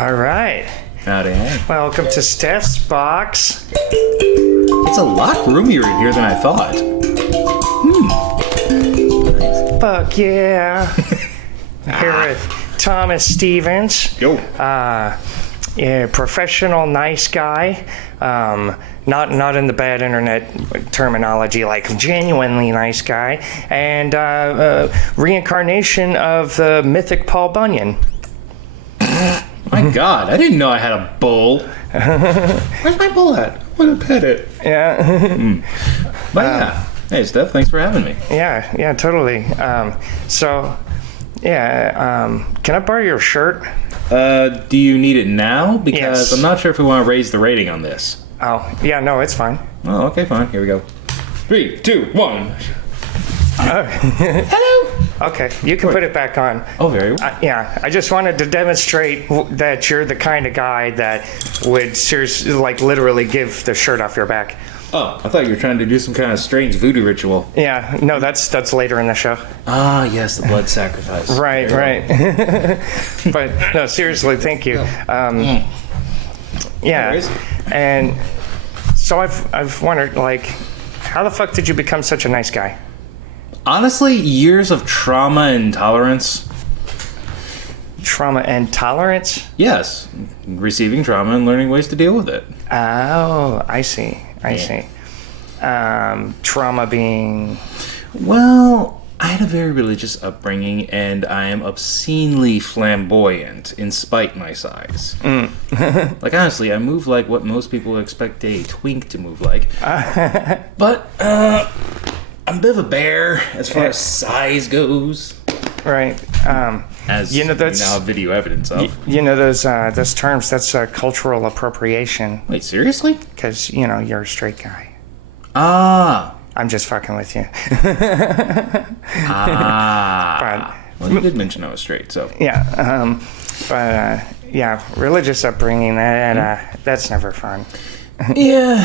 All right. Howdy. Welcome to Steph's box. It's a lot roomier in here than I thought. Nice. Fuck yeah. Here with Thomas Stevens. Yo. Yeah, professional, nice guy. Not in the bad internet terminology, like genuinely nice guy. And reincarnation of the mythic Paul Bunyan. My God, I didn't know I had a bull. Where's my bull at? I want to pet it. Yeah. But yeah. Hey, Steph, thanks for having me. Yeah, totally. Can I borrow your shirt? Do you need it now? Because Yes. I'm not sure if we want to raise the rating on this. Oh, yeah, no, it's fine. Oh, okay, fine. Here we go. 3, 2, 1. Hello. Okay, you can put it back on. Oh, very well. I just wanted to demonstrate that you're the kind of guy that would seriously, like, literally give the shirt off your back. Oh, I thought you were trying to do some kind of strange voodoo ritual. Yeah, no, that's later in the show. Ah, yes, the blood sacrifice. Right. But no, seriously, thank you. Yeah, and so I've wondered, like, how the fuck did you become such a nice guy? Honestly, years of trauma and tolerance. Trauma and tolerance? Yes, receiving trauma and learning ways to deal with it. Oh, I see. Trauma being... Well, I had a very religious upbringing, and I am obscenely flamboyant, in spite my size. Like, honestly, I move like what most people expect a twink to move like. But, I'm a bit of a bear as far as size goes. Right. As you know, that's, we now have video evidence of. You know those terms, that's cultural appropriation. Wait, seriously? Because, you're a straight guy. Ah. I'm just fucking with you. Well, you did mention I was straight, so. Yeah. Religious upbringing, that's never fun. Yeah.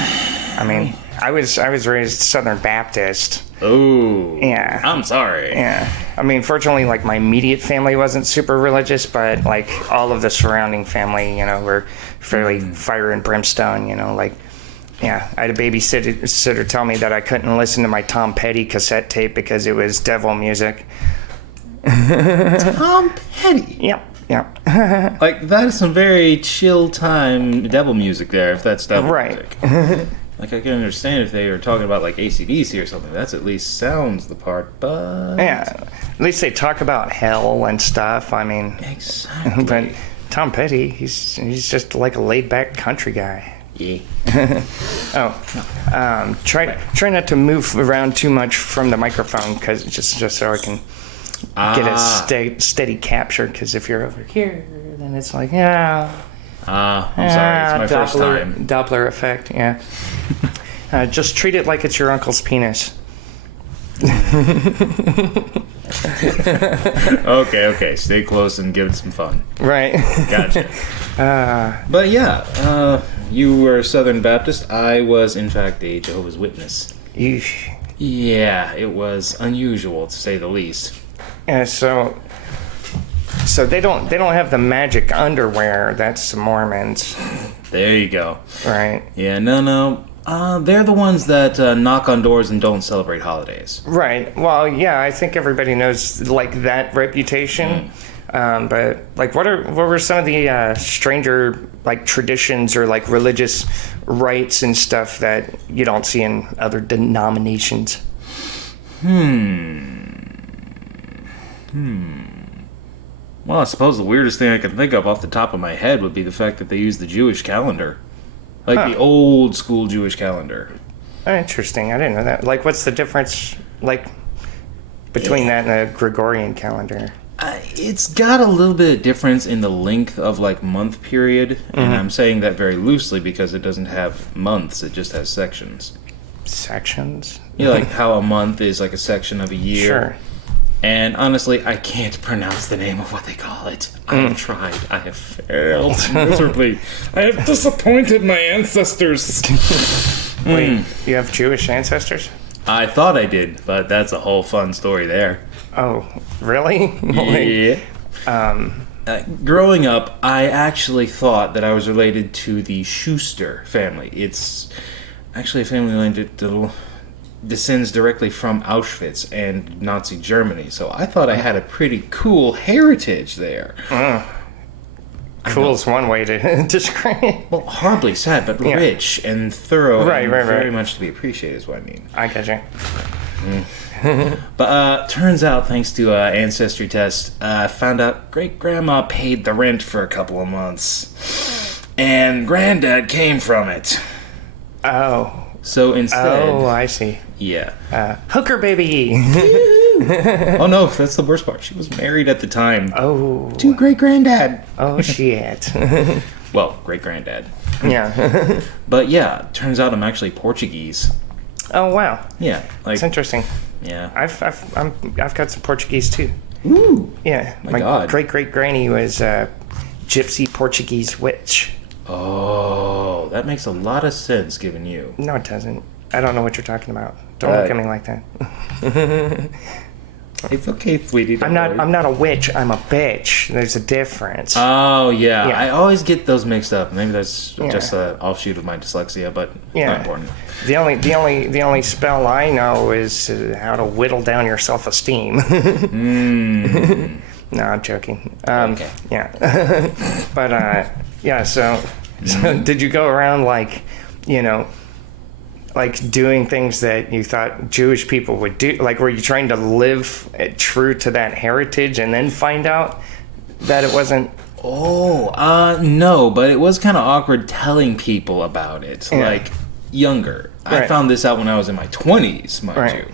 I mean, I was raised Southern Baptist. Oh. Yeah. I'm sorry. Yeah. I mean, fortunately, like, my immediate family wasn't super religious, but, like, all of the surrounding family, were fairly fire and brimstone, like, yeah. I had a babysitter tell me that I couldn't listen to my Tom Petty cassette tape because it was devil music. Tom Petty? Yep. Like, that is some very chill time devil music there, if that's devil music. Like, I can understand if they were talking about, like, AC/DC or something. That's at least sounds the part, but... Yeah, at least they talk about hell and stuff, I mean... Exactly. But Tom Petty, he's just like a laid-back country guy. Yeah. Try not to move around too much from the microphone, cause just so I can get a steady capture, because if you're over here, then it's like, I'm sorry, it's my first time. Doppler effect, yeah. Just treat it like it's your uncle's penis. Okay, stay close and give it some fun. Right. Gotcha. But yeah, you were Southern Baptist. I was, in fact, a Jehovah's Witness. Eesh. Yeah, it was unusual, to say the least. Yeah, so they don't have the magic underwear. That's the Mormons. There you go. Right. Yeah, no. They're the ones that knock on doors and don't celebrate holidays. Right. Well, yeah, I think everybody knows, like, that reputation. But, like, what were some of the stranger, like, traditions or, like, religious rites and stuff that you don't see in other denominations? Well, I suppose the weirdest thing I can think of off the top of my head would be the fact that they use the Jewish calendar. Like the old school Jewish calendar. Interesting. I didn't know that. Like, what's the difference, like, between that and the Gregorian calendar? It's got a little bit of difference in the length of, like, month period. And I'm saying that very loosely because it doesn't have months. It just has sections. Sections? Yeah, like how a month is like a section of a year. Sure. And honestly, I can't pronounce the name of what they call it. I have tried. I have failed miserably. I have disappointed my ancestors. Wait, you have Jewish ancestors? I thought I did, but that's a whole fun story there. Oh, really? Yeah. growing up, I actually thought that I was related to the Schuster family. It's actually a family line that descends directly from Auschwitz and Nazi Germany. So I thought I had a pretty cool heritage there. Cool is one way to describe it. Well, horribly sad, but rich and thorough. Right. Very much to be appreciated is what I mean. I get you. But turns out, thanks to ancestry test, I found out great-grandma paid the rent for a couple of months. And granddad came from it. Oh. So instead... Oh, I see. Yeah. Hooker baby. Oh, no, that's the worst part. She was married at the time. Oh. To great-granddad. Oh, shit. Well, great-granddad. Yeah. But yeah, turns out I'm actually Portuguese. Oh, wow. Yeah. That's interesting. Yeah. I've got some Portuguese, too. Ooh. Yeah. My God. great-great-granny was a gypsy Portuguese witch. Oh, that makes a lot of sense given you. No, it doesn't. I don't know what you're talking about. Don't look at me like that. It's okay, sweetie. I'm not a witch. I'm a bitch. There's a difference. Oh, yeah. Yeah. I always get those mixed up. Maybe that's just an offshoot of my dyslexia, but not important. The only spell I know is how to whittle down your self-esteem. No, I'm joking. Okay. Yeah. But yeah. So did you go around like doing things that you thought Jewish people would do? Like, were you trying to live true to that heritage and then find out that it wasn't? Oh, no, but it was kind of awkward telling people about it, like younger. Right. I found this out when I was in my 20s, mind you.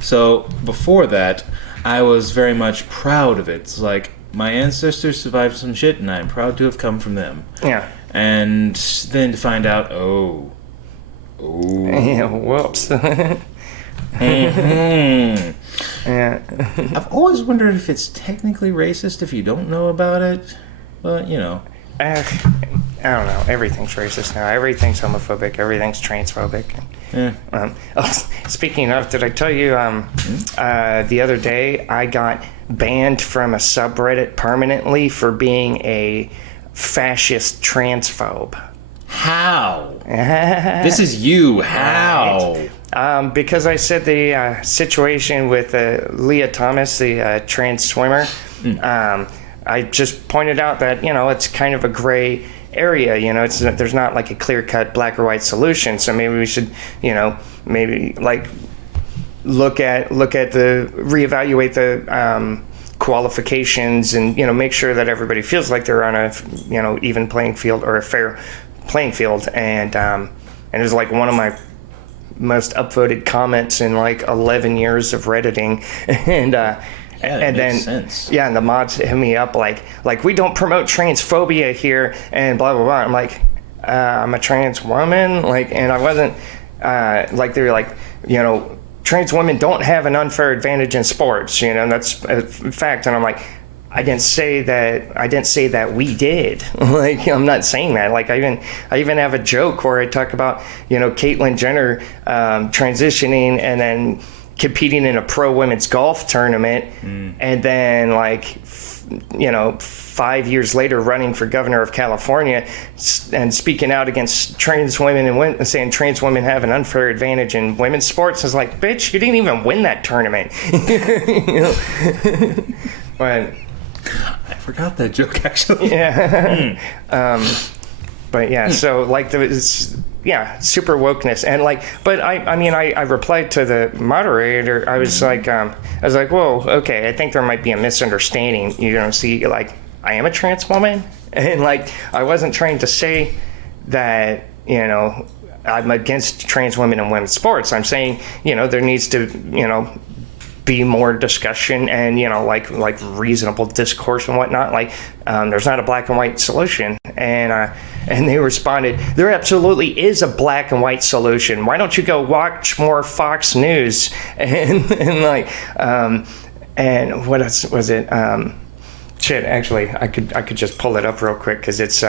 So before that, I was very much proud of it. It's like, my ancestors survived some shit, and I'm proud to have come from them. Yeah. And then to find out, Yeah, whoops. Yeah. I've always wondered if it's technically racist if you don't know about it, but I don't know. Everything's racist now. Everything's homophobic. Everything's transphobic. Speaking of, did I tell you the other day I got banned from a subreddit permanently for being a fascist transphobe? How? This is you. How? Right. Because I said the situation with Leah Thomas, the trans swimmer. I just pointed out that it's kind of a gray area. There's not like a clear-cut black or white solution. So maybe we should, maybe like reevaluate the qualifications and make sure that everybody feels like they're on a even playing field or a fair playing field. And it was like one of my most upvoted comments in like 11 years of Redditing. And then sense. And the mods hit me up like we don't promote transphobia here and blah blah blah. I'm like, I'm a trans woman, and I wasn't they were like, trans women don't have an unfair advantage in sports, and that's a fact. And I'm like, I didn't say that we did. I'm not saying that. I even have a joke where I talk about Caitlyn Jenner transitioning and then competing in a pro women's golf tournament, and then 5 years later running for governor of California and speaking out against trans women and saying trans women have an unfair advantage in women's sports. It's like, bitch, you didn't even win that tournament. But I forgot that joke actually. Yeah. But yeah, so super wokeness and but I replied to the moderator. I was like, whoa, okay, I think there might be a misunderstanding. See, I am a trans woman, and I wasn't trying to say that I'm against trans women in women's sports. I'm saying there needs to be more discussion and reasonable discourse and whatnot. There's not a black and white solution. And they responded, there absolutely is a black and white solution. Why don't you go watch more Fox News? And what else was it? Actually, I could just pull it up real quick because it's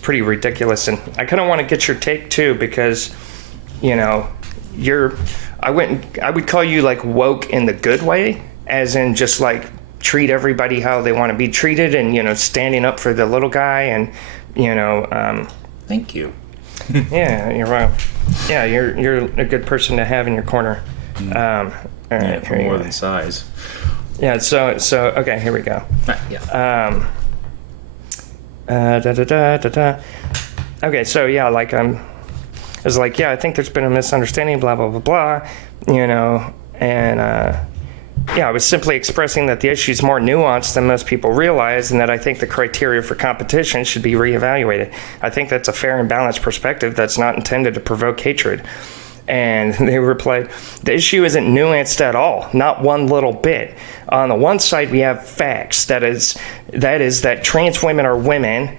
pretty ridiculous, and I kind of want to get your take too, because I would call you woke in the good way, as in just treat everybody how they want to be treated, and standing up for the little guy, and Thank you. yeah, you're right. Yeah, you're a good person to have in your corner. All right, For more than size. Yeah. So okay, here we go. Yeah. Okay, so yeah, like I was like, yeah, I think there's been a misunderstanding, blah blah blah blah, and yeah, I was simply expressing that the issue is more nuanced than most people realize, and that I think the criteria for competition should be reevaluated. I think that's a fair and balanced perspective that's not intended to provoke hatred. And they replied, the issue isn't nuanced at all, not one little bit. On the one side, we have facts. That is that trans women are women,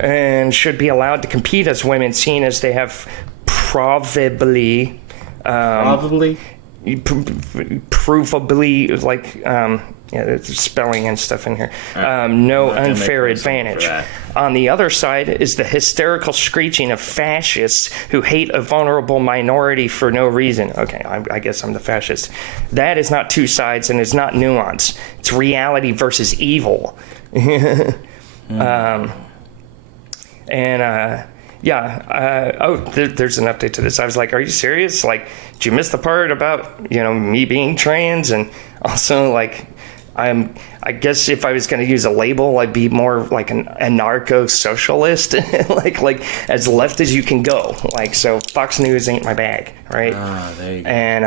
and should be allowed to compete as women, seeing as they have provably, provably, like, there's spelling and stuff in here. No unfair advantage. On the other side is the hysterical screeching of fascists who hate a vulnerable minority for no reason. Okay, I guess I'm the fascist. That is not two sides and is not nuance. It's reality versus evil. There's an update to this. I was like, are you serious? Like, did you miss the part about, me being trans? And also, like, I guess if I was going to use a label, I'd be more like an anarcho-socialist, like as left as you can go. Like, so Fox News ain't my bag, right? There you go. And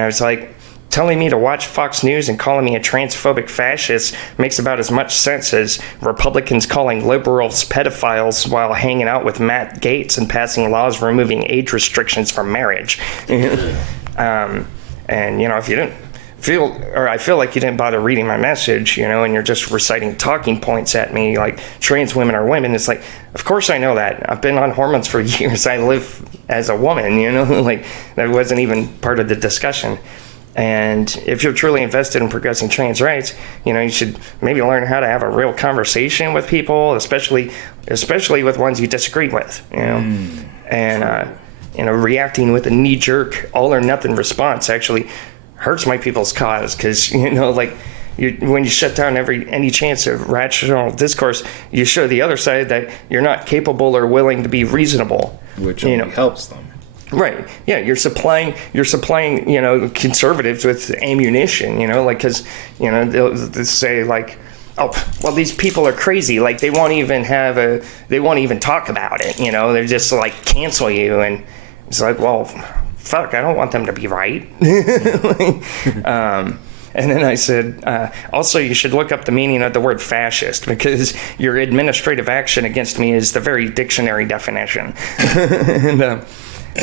I was like, telling me to watch Fox News and calling me a transphobic fascist makes about as much sense as Republicans calling liberals pedophiles while hanging out with Matt Gaetz and passing laws removing age restrictions from marriage. And, if you didn't I feel like you didn't bother reading my message, and you're just reciting talking points at me like trans women are women. It's like, of course I know that. I've been on hormones for years. I live as a woman, like that wasn't even part of the discussion. And if you're truly invested in progressing trans rights, you should maybe learn how to have a real conversation with people, especially with ones you disagree with, and reacting with a knee-jerk all-or-nothing response actually hurts my people's cause, because when you shut down any chance of rational discourse, you show the other side that you're not capable or willing to be reasonable, which only helps them. Right. Yeah, you're supplying conservatives with ammunition, because they'll say like, oh, well, these people are crazy, like they won't even talk about it, they're just like cancel you. And it's like, well, fuck, I don't want them to be right. And then I said, also, you should look up the meaning of the word fascist, because your administrative action against me is the very dictionary definition.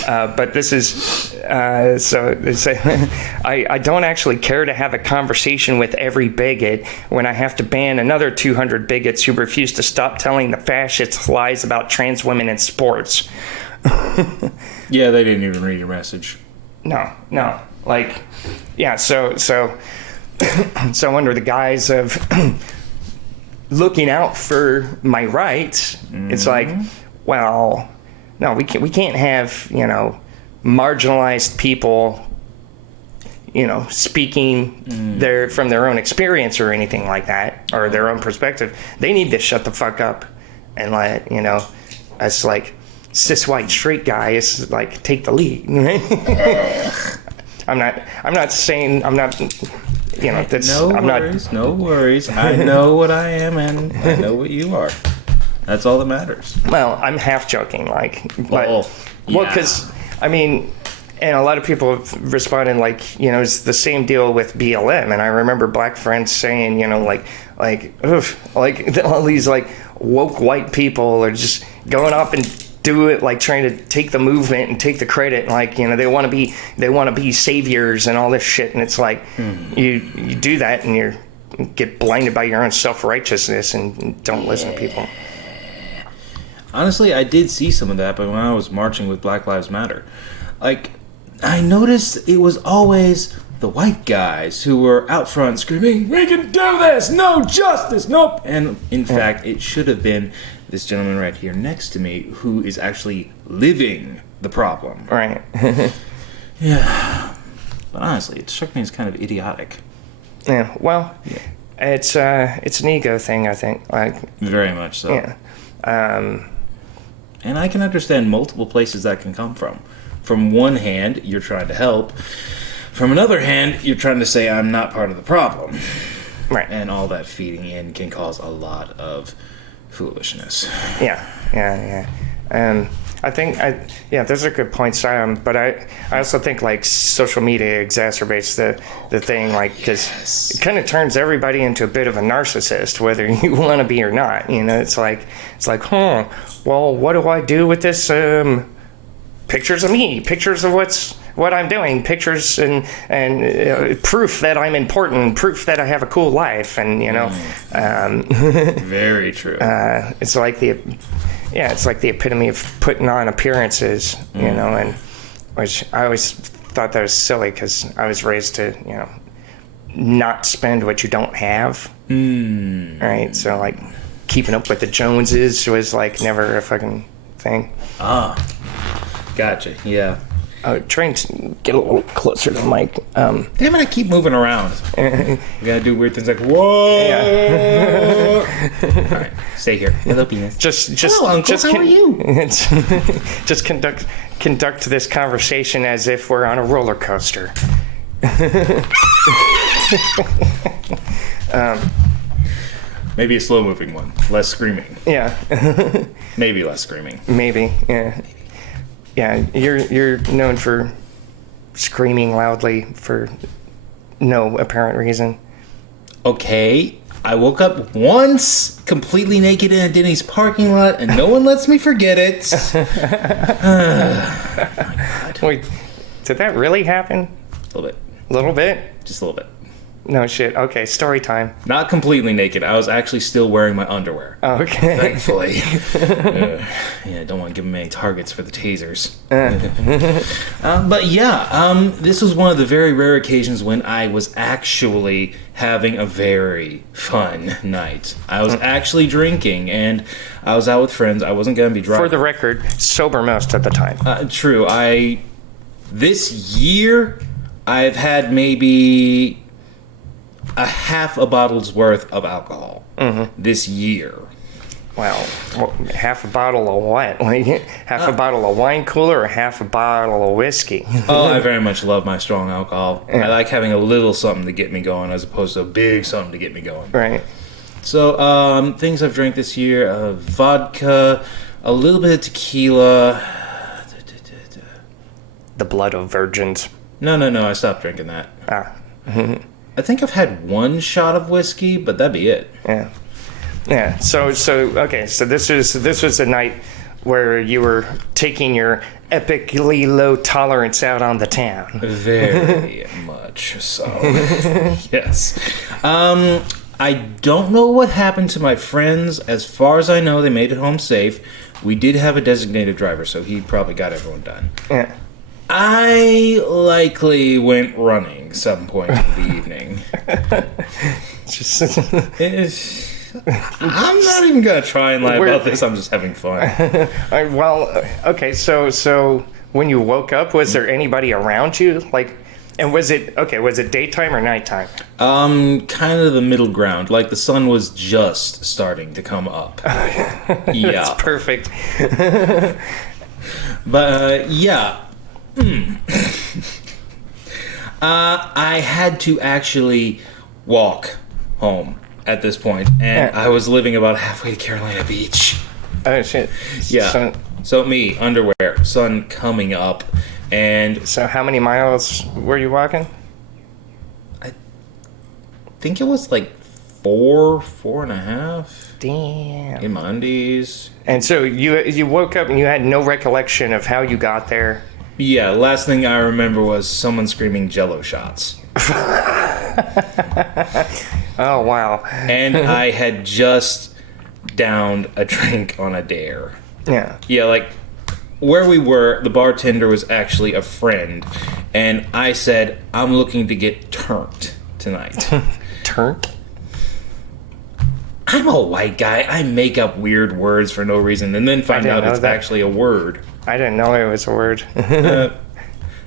But this is, so they say, I don't actually care to have a conversation with every bigot when I have to ban another 200 bigots who refuse to stop telling the fascists lies about trans women in sports. Yeah, they didn't even read your message. No. Like, yeah, so under the guise of looking out for my rights, it's like, well, no, we can't have, marginalized people, speaking from their own experience or anything like that, or their own perspective. They need to shut the fuck up and let, us like cis white straight guys like take the lead. I'm not saying that's no worries. I know what I am and I know what you are. That's all that matters. Well, I'm half joking, well, because and a lot of people have responded like, it's the same deal with BLM, and I remember black friends saying, oof, like all these like woke white people are just going off and do it, like trying to take the movement and take the credit, and like they want to be saviors and all this shit, and it's like you do that and you get blinded by your own self-righteousness and don't listen to people. Honestly, I did see some of that, but when I was marching with Black Lives Matter, like I noticed it was always the white guys who were out front screaming, "We can do this! No justice! Nope!" And in fact, it should have been this gentleman right here next to me who is actually living the problem. Right. Yeah. But honestly, it struck me as kind of idiotic. Yeah. Well, it's an ego thing, I think. Like, Very much so. yeah. And I can understand multiple places that can come from. From one hand, you're trying to help. From another hand, you're trying to say, I'm not part of the problem. Right. And all that feeding in can cause a lot of foolishness. Yeah. I think, those are good points. But I also think, like, social media exacerbates the thing, like, because it kind of turns everybody into a bit of a narcissist, whether you want to be or not. You know, it's like, well, what do I do with this? Pictures of me, pictures of what I'm doing, pictures and proof that I'm important, proof that I have a cool life, and Very true. it's like the epitome of putting on appearances, and which I always thought that was silly because I was raised to, not spend what you don't have. Right? So, like, keeping up with the Joneses was, like, never a fucking thing. Gotcha, yeah. Trying to get a little closer to the mic. Damn it, I keep moving around. You gotta do weird things like, whoa! Yeah. Alright, stay here. Hello, penis. Hello, Uncle, how are you? Just conduct this conversation as if we're on a roller coaster. Maybe a slow-moving one. Less screaming. Yeah. Maybe less screaming. Maybe, yeah. Yeah, you're known for screaming loudly for no apparent reason. Okay, I woke up once completely naked in a Denny's parking lot, and no one lets me forget it. Oh my God. Wait, did that really happen? A little bit. A little bit? Just a little bit. No shit. Okay, story time. Not completely naked. I was actually still wearing my underwear. Oh, okay. Thankfully. Yeah, don't want to give them any targets for the tasers. But yeah, this was one of the very rare occasions when I was actually having a very fun night. I was actually drinking, and I was out with friends. I wasn't going to be driving. For the record, sober most of the time. True. This year, I've had maybe a half a bottle's worth of alcohol this year. Wow. Half a bottle of what? Like, half a bottle of wine cooler or half a bottle of whiskey? Oh, I very much love my strong alcohol. Yeah. I like having a little something to get me going as opposed to a big something to get me going. Right. So, things I've drank this year, vodka, a little bit of tequila. The blood of virgins. No, I stopped drinking that. I think I've had one shot of whiskey, but that'd be it. Yeah. So okay. So this was a night where you were taking your epically low tolerance out on the town. Very much so. Yes. I don't know what happened to my friends. As far as I know, they made it home safe. We did have a designated driver, so he probably got everyone done. Yeah. I likely went running some point in the evening. I'm not even going to try and lie about this. I'm just having fun. Well, okay, so when you woke up, was there anybody around you? Like, and was it daytime or nighttime? Kind of the middle ground. Like, the sun was just starting to come up. Yeah. That's perfect. But, yeah. I had to actually walk home at this point, and I was living about halfway to Carolina Beach. Oh shit! Yeah. So me, underwear, sun coming up, and so how many miles were you walking? I think it was like 4.5. Damn. In my undies. And so you woke up and you had no recollection of how you got there. Yeah, last thing I remember was someone screaming Jello shots. Oh, wow. And I had just downed a drink on a dare. Yeah. Yeah, like, where we were, the bartender was actually a friend, and I said, I'm looking to get turnt tonight. Turnt? I'm a white guy. I make up weird words for no reason, and then find out it's actually a word. I didn't know it was a word.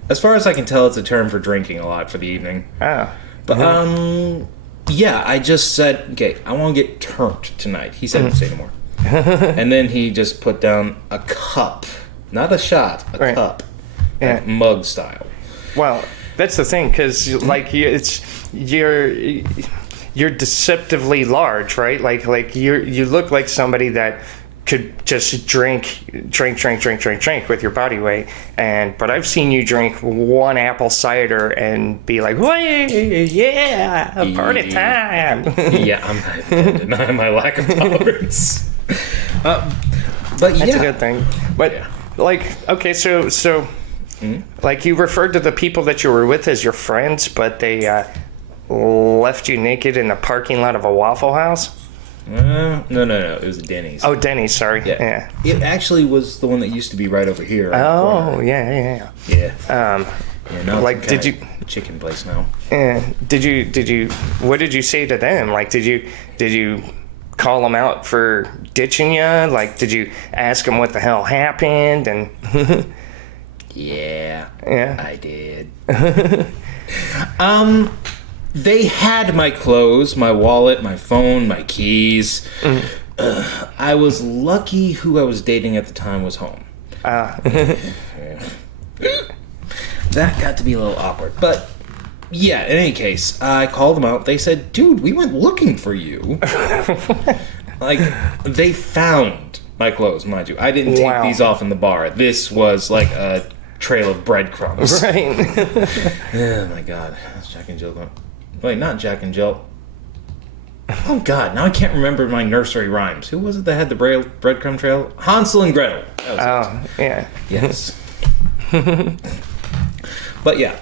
As far as I can tell, it's a term for drinking a lot for the evening. Oh. But yeah, I just said, okay, I want to get turned tonight. He said, don't say anymore. And then he just put down a cup, not a shot, a cup, like mug style. Well, that's the thing, because like you're deceptively large, right? Like you look like somebody that could just drink with your body weight, but I've seen you drink one apple cider and be like, yeah, party time. Yeah, I'm not even denying my lack of tolerance. But that's a good thing. But like, okay, so like you referred to the people that you were with as your friends, but they left you naked in the parking lot of a Waffle House? No. It was Denny's. Oh, Denny's. Sorry. Yeah. It actually was the one that used to be right over here. Oh, yeah. Yeah. No, like, did you chicken place now? Yeah. Did you? What did you say to them? Like, did you call them out for ditching you? Like, did you ask them what the hell happened? And yeah, I did. They had my clothes, my wallet, my phone, my keys. I was lucky who I was dating at the time was home. That got to be a little awkward. But, yeah, in any case, I called them out. They said, dude, we went looking for you. Like, they found my clothes, mind you. I didn't take these off in the bar. This was like a trail of breadcrumbs. Right. Oh, my God. That's Jack and Jill going... Wait, not Jack and Jill. Oh, God. Now I can't remember my nursery rhymes. Who was it that had the breadcrumb trail? Hansel and Gretel. Yeah. Yes. But, yeah.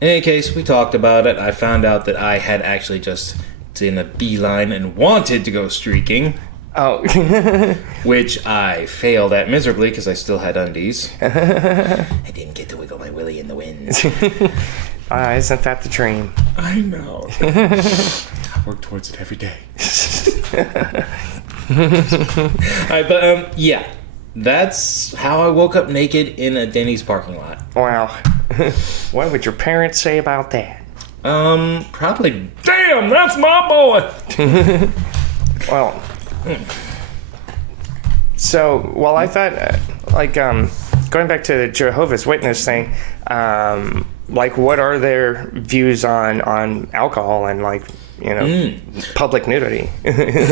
In any case, we talked about it. I found out that I had actually just in a beeline and wanted to go streaking. Oh. Which I failed at miserably because I still had undies. I didn't get to wiggle my willy in the wind. Isn't that the dream? I know. I work towards it every day. But yeah, that's how I woke up naked in a Denny's parking lot. Wow. What would your parents say about that? Probably, damn, that's my boy! Well, so, well, I thought, going back to the Jehovah's Witness thing, like, what are their views on alcohol and, like, public nudity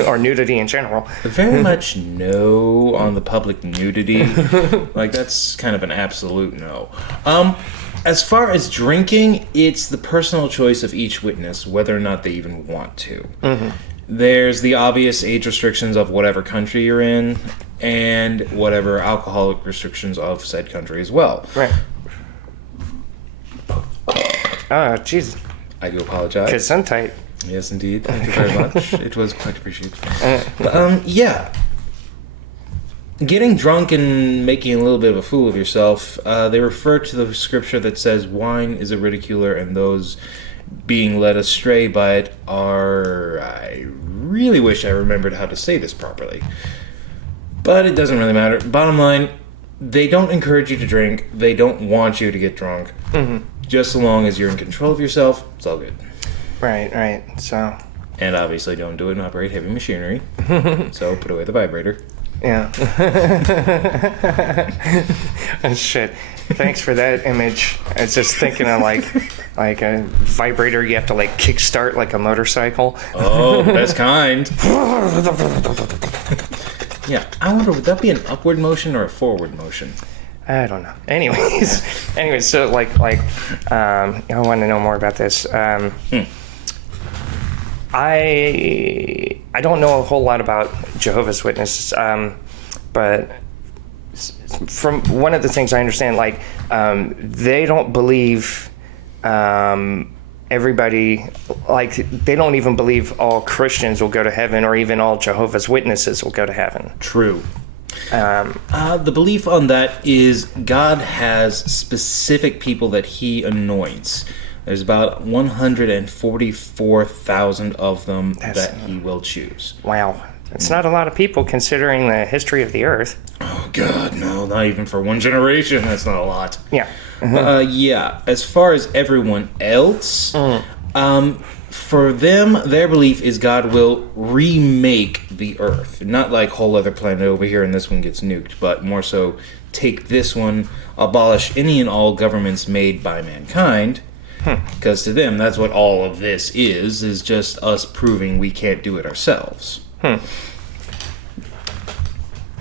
or nudity in general? Very much no on the public nudity. Like, that's kind of an absolute no. As far as drinking, it's the personal choice of each witness whether or not they even want to. Mm-hmm. There's the obvious age restrictions of whatever country you're in and whatever alcoholic restrictions of said country as well. Right. Oh, jeez. I do apologize. Gesundheit. Yes, indeed. Thank you very much. It was quite appreciated. But, yeah. Getting drunk and making a little bit of a fool of yourself, they refer to the scripture that says wine is a ridiculer and those being led astray by it are... I really wish I remembered how to say this properly. But it doesn't really matter. Bottom line, they don't encourage you to drink. They don't want you to get drunk. Mm-hmm. Just so long as you're in control of yourself, it's all good. Right. So... And obviously don't do it and operate heavy machinery. So put away the vibrator. Yeah. Oh, shit. Thanks for that image. I was just thinking of like a vibrator you have to like kickstart like a motorcycle. Oh, best kind. Yeah, I wonder, would that be an upward motion or a forward motion? I don't know. Anyways, so I want to know more about this. I don't know a whole lot about Jehovah's Witnesses, but from one of the things I understand, they don't believe everybody, they don't even believe all Christians will go to heaven or even all Jehovah's Witnesses will go to heaven. True. The belief on that is God has specific people that he anoints. There's about 144,000 of them that he will choose. Wow. It's not a lot of people considering the history of the earth. Oh, God, no. Not even for one generation. That's not a lot. Yeah. Yeah. As far as everyone else, For them, their belief is God will remake the Earth. Not like whole other planet over here and this one gets nuked, but more so take this one, abolish any and all governments made by mankind. Because to them, that's what all of this is just us proving we can't do it ourselves.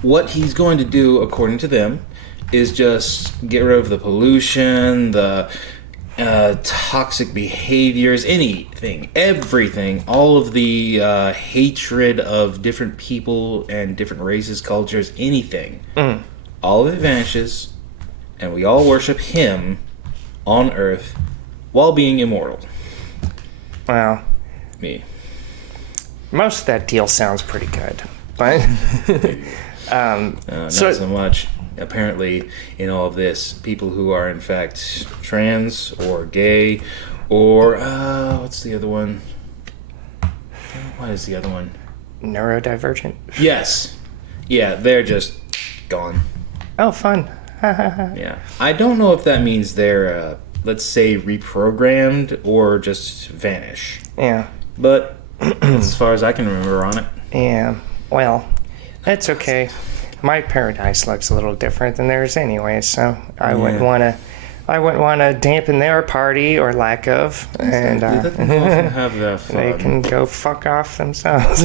What he's going to do, according to them, is just get rid of the pollution, the toxic behaviors, anything, everything, all of the hatred of different people and different races, cultures, anything. All of it vanishes, and we all worship him on Earth while being immortal. Well, Me. most of that deal sounds pretty good, but Not so much. Apparently, in all of this, people who are in fact trans or gay or what's the other one? What is the other one? Neurodivergent. Yes. Yeah, they're just gone. Oh, fun. Yeah. I don't know if that means they're, let's say, reprogrammed or just vanish. Yeah. But as far as I can remember on it. Yeah. Well, that's okay. My paradise looks a little different than theirs anyway, so I wouldn't want to dampen their party or lack of, and Let them often have their fun. they can go fuck off themselves.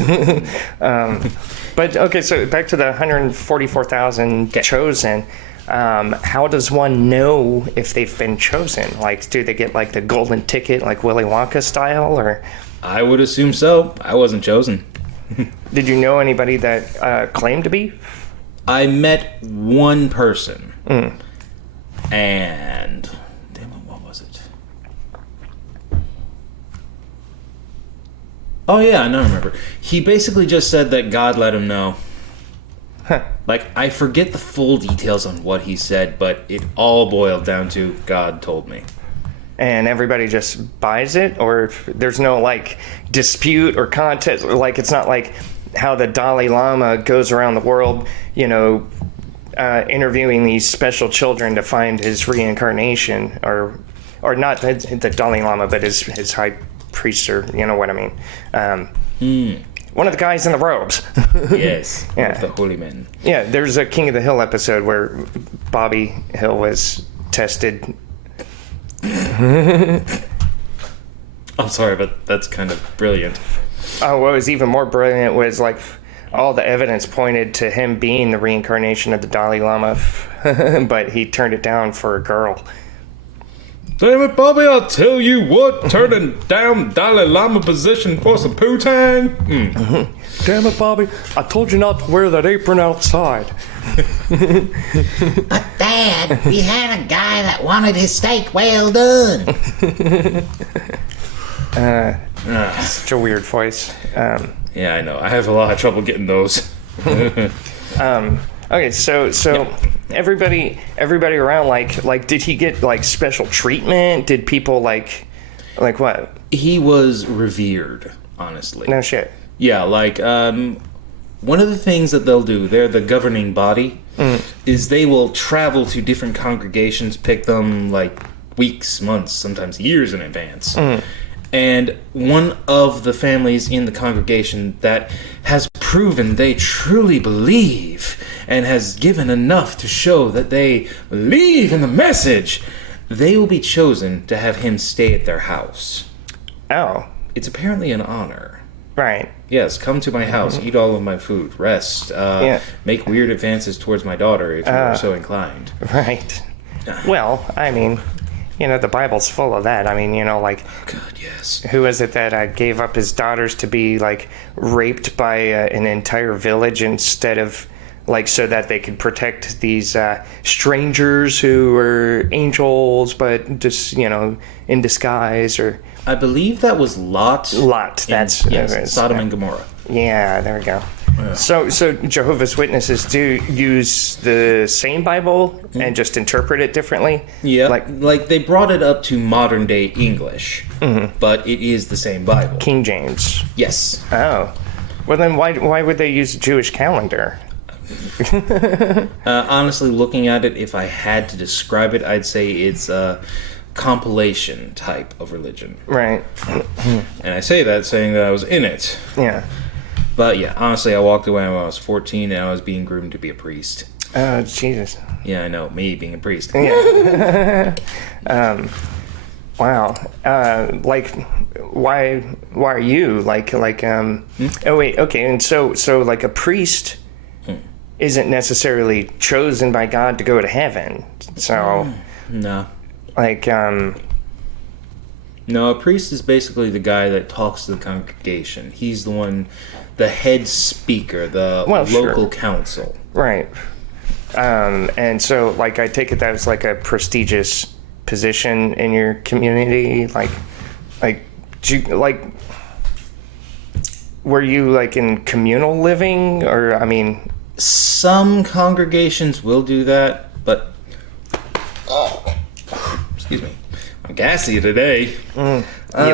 But okay, so back to the 144,000 chosen. How does one know if they've been chosen? Like, do they get like the golden ticket, like Willy Wonka style, or? I would assume so. I wasn't chosen. Did you know anybody that claimed to be? I met one person. And damn it, what was it? Oh yeah, I remember. He basically just said that God let him know. Like, I forget the full details on what he said, but it all boiled down to God told me. And everybody just buys it, or there's no like dispute or contest, or like it's not like how the Dalai Lama goes around the world, interviewing these special children to find his reincarnation, or not the Dalai Lama, but his high priest, or you know what I mean. One of the guys in the robes. Yes, Yeah. of the holy men. Yeah, there's a King of the Hill episode where Bobby Hill was tested. I'm sorry, but that's kind of brilliant. Oh, what was even more brilliant was like all the evidence pointed to him being the reincarnation of the Dalai Lama, but he turned it down for a girl. Damn it, Bobby, I'll tell you what, turning down Dalai Lama position for some poo-tang? Damn it, Bobby, I told you not to wear that apron outside. But Dad, we had a guy that wanted his steak well done. Such a weird voice. Yeah, I know. I have a lot of trouble getting those. Okay, so everybody around like did he get like special treatment? Did people like what? He was revered, honestly. No shit. Yeah, like, one of the things that they'll do, they're the governing body, is they will travel to different congregations, pick them, like, weeks, months, sometimes years in advance. And one of the families in the congregation that has proven they truly believe and has given enough to show that they believe in the message, they will be chosen to have him stay at their house. Oh, It's apparently an honor. right. Yes, come to my house, eat all of my food, rest, make weird advances towards my daughter if you are so inclined. Right. Well, I mean, the Bible's full of that. I mean, like, God, yes. who is it that gave up his daughters to be, like, raped by an entire village instead of, like, so that they could protect these strangers who were angels, but just, in disguise, or... I believe that was Lot. That's... Yes, Sodom and Gomorrah. Yeah, there we go. Yeah. So Jehovah's Witnesses do use the same Bible and just interpret it differently? Yeah, like they brought it up to modern day English, but it is the same Bible. King James. Yes. Oh. Well, then why would they use a Jewish calendar? Honestly, looking at it, if I had to describe it, I'd say it's compilation type of religion. Right. And I say that saying that I was in it. Yeah. But yeah, honestly, I walked away when I was 14 and I was being groomed to be a priest. Oh, Jesus. Yeah, I know, me being a priest. Yeah. Wow. Like, why are you oh wait, okay. And so like a priest isn't necessarily chosen by God to go to heaven. So No. like, No, a priest is basically the guy that talks to the congregation. He's the one, the head speaker, the local council. right. And so like, I take it that was like a prestigious position in your community, were you like in communal living, or I mean, Some congregations will do that, but excuse me, I'm gassy today. you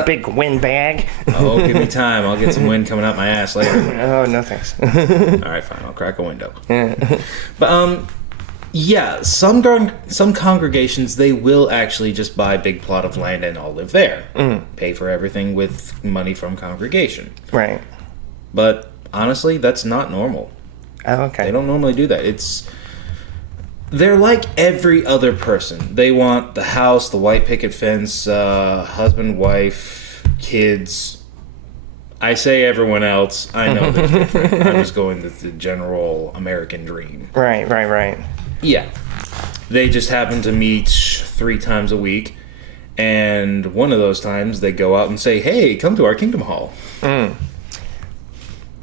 big windbag. Oh, give me time. I'll get some wind coming out my ass later. Oh, no thanks. All right, fine. I'll crack a window. But yeah, some congregations, they will actually just buy a big plot of land and all live there. Pay for everything with money from congregation. Right. But honestly, that's not normal. Oh, okay. They don't normally do that. They're like every other person. They want the house, the white picket fence, husband, wife, kids. I say everyone else. I know they're different. I'm just going with the general American dream. Right. Yeah. They just happen to meet 3 times a week. And one of those times they go out and say, hey, come to our Kingdom Hall.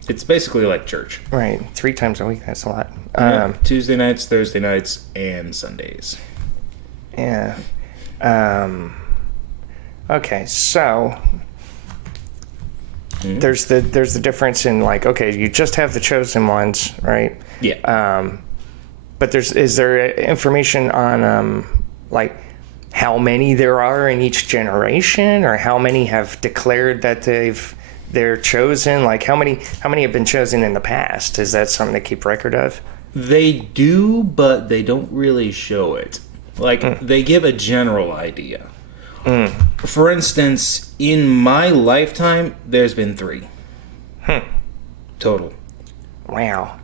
It's basically like church. Right. 3 times a week. That's a lot. Tuesday nights, Thursday nights, and Sundays. Yeah. Okay. So there's the difference in like, okay, you just have the chosen ones, right? Yeah. But is there information on like how many there are in each generation, or how many have declared that they're chosen? Like how many have been chosen in the past? Is that something to keep record of? They do, but they don't really show it. Like, they give a general idea. For instance, in my lifetime, there's been 3. Total. Wow.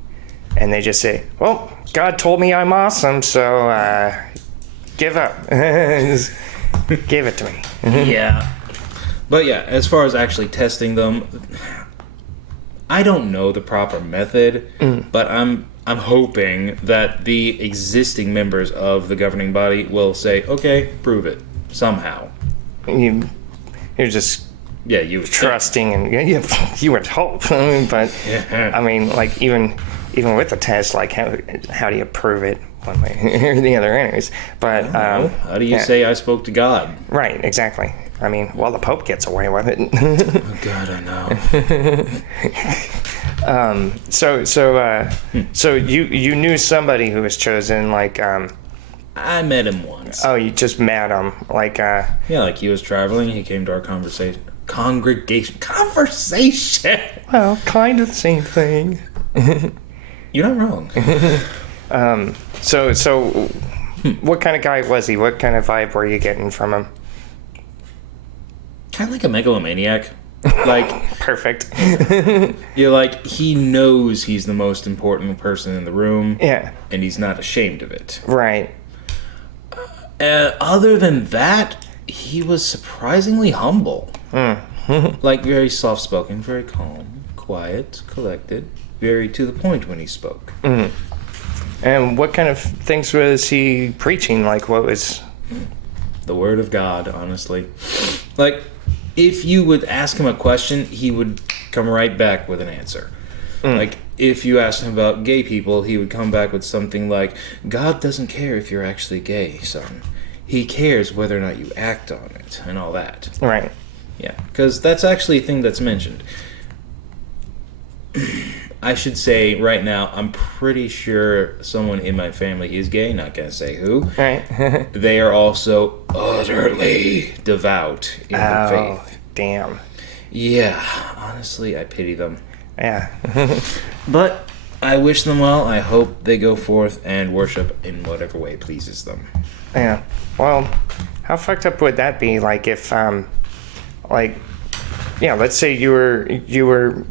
And they just say, well, God told me I'm awesome, so give up. Just give it to me. Yeah. But yeah, as far as actually testing them, I don't know the proper method, but I'm hoping that the existing members of the governing body will say, okay, prove it somehow. You're just You trusting, and you would hope. But I mean, like even with the test, like how do you prove it one way or the other? Anyways, but how do you say I spoke to God? Right, exactly. I mean, well, the Pope gets away with it. Oh God, I know. So you knew somebody who was chosen, like I met him once. oh, you just met him, like Yeah, like he was traveling. He came to our conversation. Conversation. well, kind of the same thing. You're not wrong. So what kind of guy was he? What kind of vibe were you getting from him? Kind of like a megalomaniac. Like, Perfect. you're like, he knows he's the most important person in the room. Yeah. And he's not ashamed of it. Right. Other than that, he was surprisingly humble. Like, very soft-spoken, very calm, quiet, collected, very to the point when he spoke. And what kind of things was he preaching? Like, what was... The word of God, honestly. Like, if you would ask him a question, he would come right back with an answer. Like, if you asked him about gay people, he would come back with something like, God doesn't care if you're actually gay, son. He cares whether or not you act on it, and all that. Right. Yeah, because that's actually a thing that's mentioned. I should say right now, I'm pretty sure someone in my family is gay, not gonna say who. Right. They are also utterly devout in the faith. Damn. Yeah, honestly, I pity them. Yeah. But I wish them well. I hope they go forth and worship in whatever way pleases them. Yeah. Well, How fucked up would that be? Like if, like, yeah, let's say you were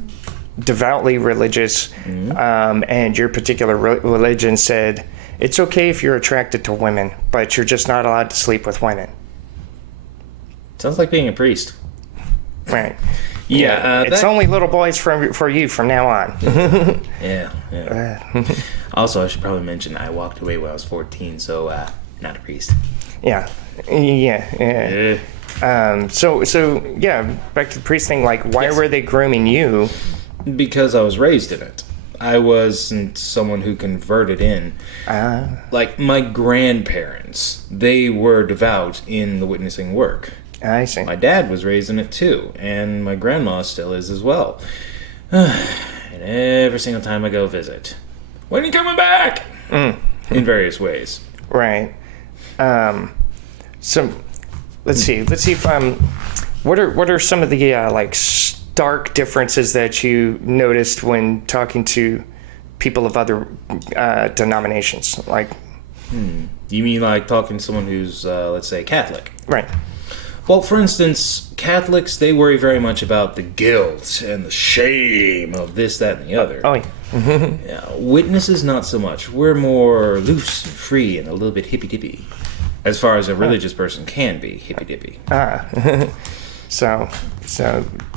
devoutly religious, and your particular religion said it's okay if you're attracted to women, but you're just not allowed to sleep with women. Sounds like being a priest. Right. Yeah, it's only little boys for you from now on. Yeah. Also, I should probably mention I walked away when I was 14, so not a priest. Yeah. So yeah, back to the priest thing. Like, why were they grooming you? Because I was raised in it. I wasn't someone who converted in. Like my grandparents, they were devout in the witnessing work. I see. My dad was raised in it too, and my grandma still is as well. And every single time I go visit, when are you coming back? In various ways. Right. So let's see if what are some of the like stark differences that you noticed when talking to people of other denominations? Like, You mean like talking to someone who's let's say Catholic? right. Well, for instance, Catholics, they worry very much about the guilt and the shame of this, that, and the other. Oh, yeah. Yeah, witnesses, not so much. We're more loose and free and a little bit hippy-dippy. As far as a religious person can be, hippy-dippy. So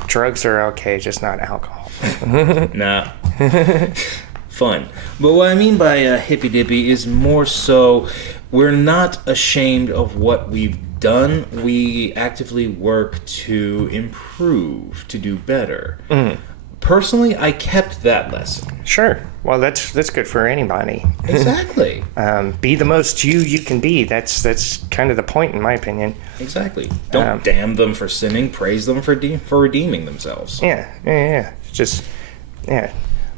drugs are okay, just not alcohol. Nah. Fun. But what I mean by hippy-dippy is more so we're not ashamed of what we've done. We actively work to improve, to do better. Personally, I kept that lesson. Sure. Well, that's good for anybody. Exactly. Be the most you can be. That's kind of the point, in my opinion. Exactly. Don't damn them for sinning. Praise them for redeeming themselves. Yeah. Just,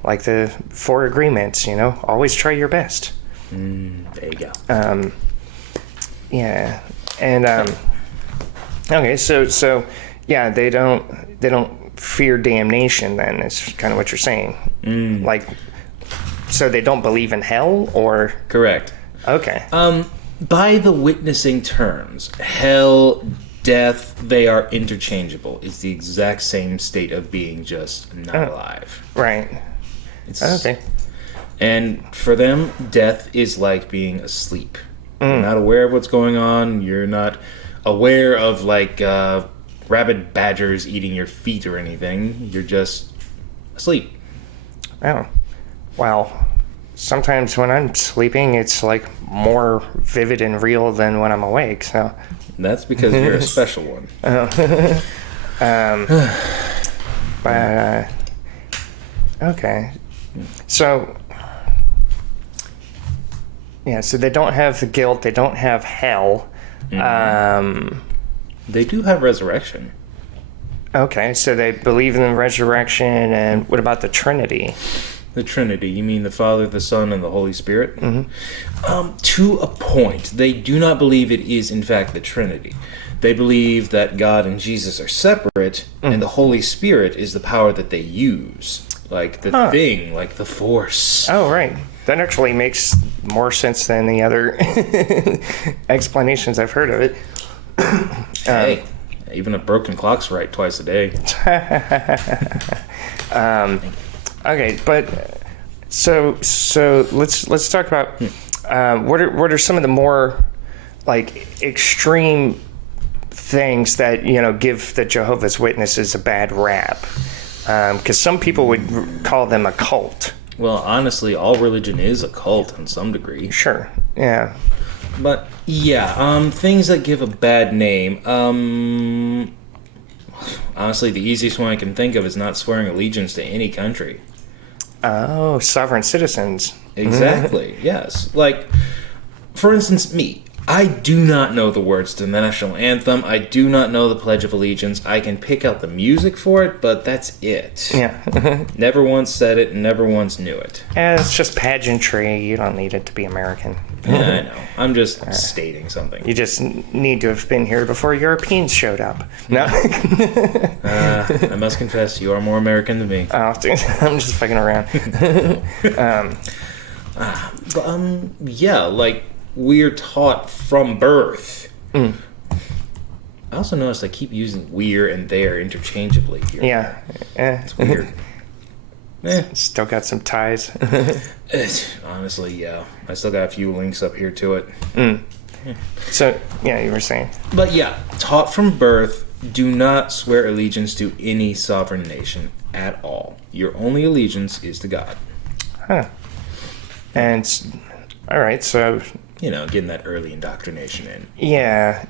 like the 4 agreements, always try your best. There you go. Yeah. And, okay, so, yeah, they don't fear damnation, then, is kind of what you're saying. Like, so they don't believe in hell, or? Correct. Okay. By the witnessing terms, hell, death, they are interchangeable. It's the exact same state of being, just not alive. Right. Okay. And for them, death is like being asleep. You're not aware of what's going on. You're not aware of, like, rabid badgers eating your feet or anything. You're just asleep. Oh. Well, sometimes when I'm sleeping, it's, like, more vivid and real than when I'm awake, so... That's because you're a special one. Okay. So... Yeah, so they don't have the guilt, they don't have hell. They do have resurrection. Okay, so they believe in the resurrection, and what about the Trinity? The Trinity, you mean the Father, the Son, and the Holy Spirit? To a point. They do not believe it is, in fact, the Trinity. They believe that God and Jesus are separate, and the Holy Spirit is the power that they use. Like the thing, like the Force. Oh, right. That actually makes more sense than the other explanations I've heard of it. Hey, even a broken clock's right twice a day. Okay, but so let's talk about what are some of the more like extreme things that give the Jehovah's Witnesses a bad rap, because some people would call them a cult. Well, honestly, all religion is a cult in some degree. Sure, yeah. But, yeah, things that give a bad name. Honestly, the easiest one I can think of is not swearing allegiance to any country. Oh, sovereign citizens. Exactly, yes. Like, for instance, me. I do not know the words to the national anthem. I do not know the Pledge of Allegiance. I can pick out the music for it, but that's it. Yeah. Never once said it, never once knew it. It's just pageantry. You don't need it to be American. Yeah, I know. I'm just stating something. You just need to have been here before Europeans showed up. No? I must confess, you are more American than me. Oh, dude, I'm just fucking around. Yeah, like, we're taught from birth I also noticed I keep using we're and there interchangeably here. Yeah. It's weird. Still got some ties. Honestly, yeah. I still got a few links up here to it. So, yeah, you were saying. But yeah, taught from birth, do not swear allegiance to any sovereign nation at all. Your only allegiance is to God. Huh. And, all right, so... You know, getting that early indoctrination in. Yeah.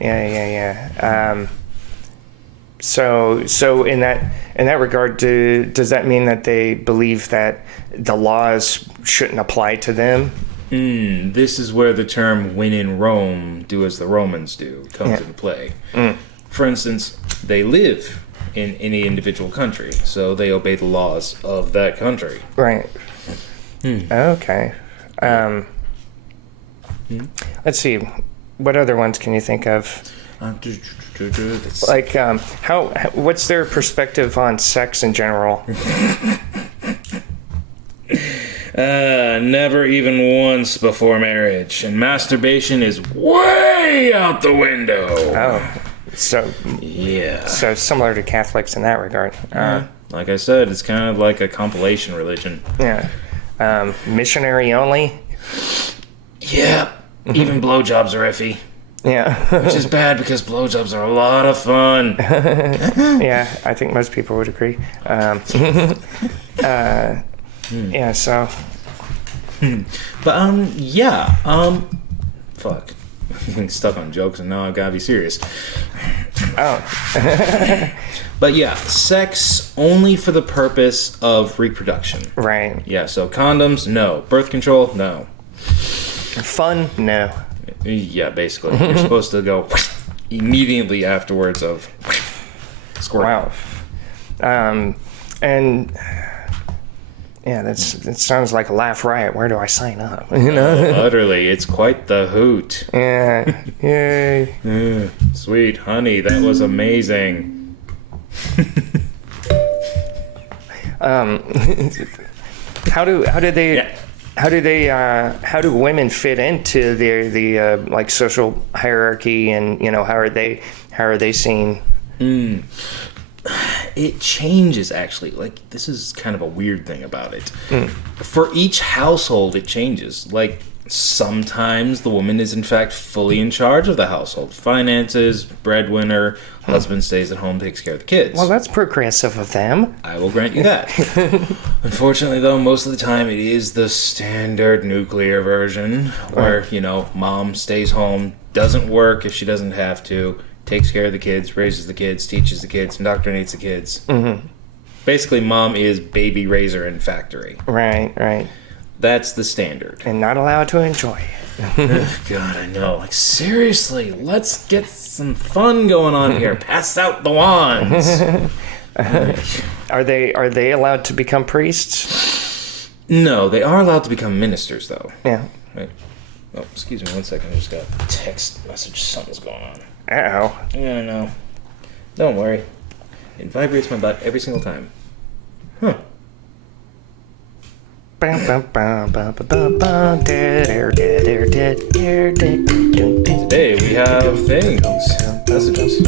So in that regard, does that mean that they believe that the laws shouldn't apply to them? This is where the term "when in Rome, do as the Romans do" comes into play. For instance, they live in any individual country, so they obey the laws of that country. Right. Okay. Let's see. What other ones can you think of? Like, what's their perspective on sex in general? Never even once before marriage, and masturbation is way out the window. Oh, so yeah. So similar to Catholics in that regard. Like I said, it's kind of like a compilation religion. Yeah. Missionary only. Yeah. Even blowjobs are iffy. Yeah. Which is bad because blowjobs are a lot of fun. Yeah, I think most people would agree. Yeah, so. But, yeah. Fuck. I'm getting stuck on jokes and now I've got to be serious. Oh. But yeah, sex only for the purpose of reproduction. Right. Yeah, so condoms, no. Birth control, no. Fun, no. Yeah, basically. You're supposed to go immediately afterwards of squirt. Wow. And yeah, that sounds like a laugh riot. Where do I sign up? You know? Utterly, it's quite the hoot. Yeah. Yay. Sweet honey, that was amazing. How do women fit into the like social hierarchy, and how are they seen? It changes, actually. Like, this is kind of a weird thing about it. For each household, it changes. Like, sometimes the woman is in fact fully in charge of the household. Finances, breadwinner, husband stays at home, takes care of the kids. Well, that's progressive of them. I will grant you that. Unfortunately, though, most of the time it is the standard nuclear version where, mom stays home, doesn't work if she doesn't have to, takes care of the kids, raises the kids, teaches the kids, indoctrinates the kids. Mm-hmm. Basically, mom is baby raiser and factory. Right. That's the standard. And not allowed to enjoy it. God, I know. Like, seriously, let's get some fun going on here. Pass out the wands. Are they allowed to become priests? No, they are allowed to become ministers, though. Yeah. Right. Oh, excuse me 1 second. I just got a text message. Something's going on. Uh-oh. Yeah, I know. Don't worry. It vibrates my butt every single time. Huh. Today we have things. Messages.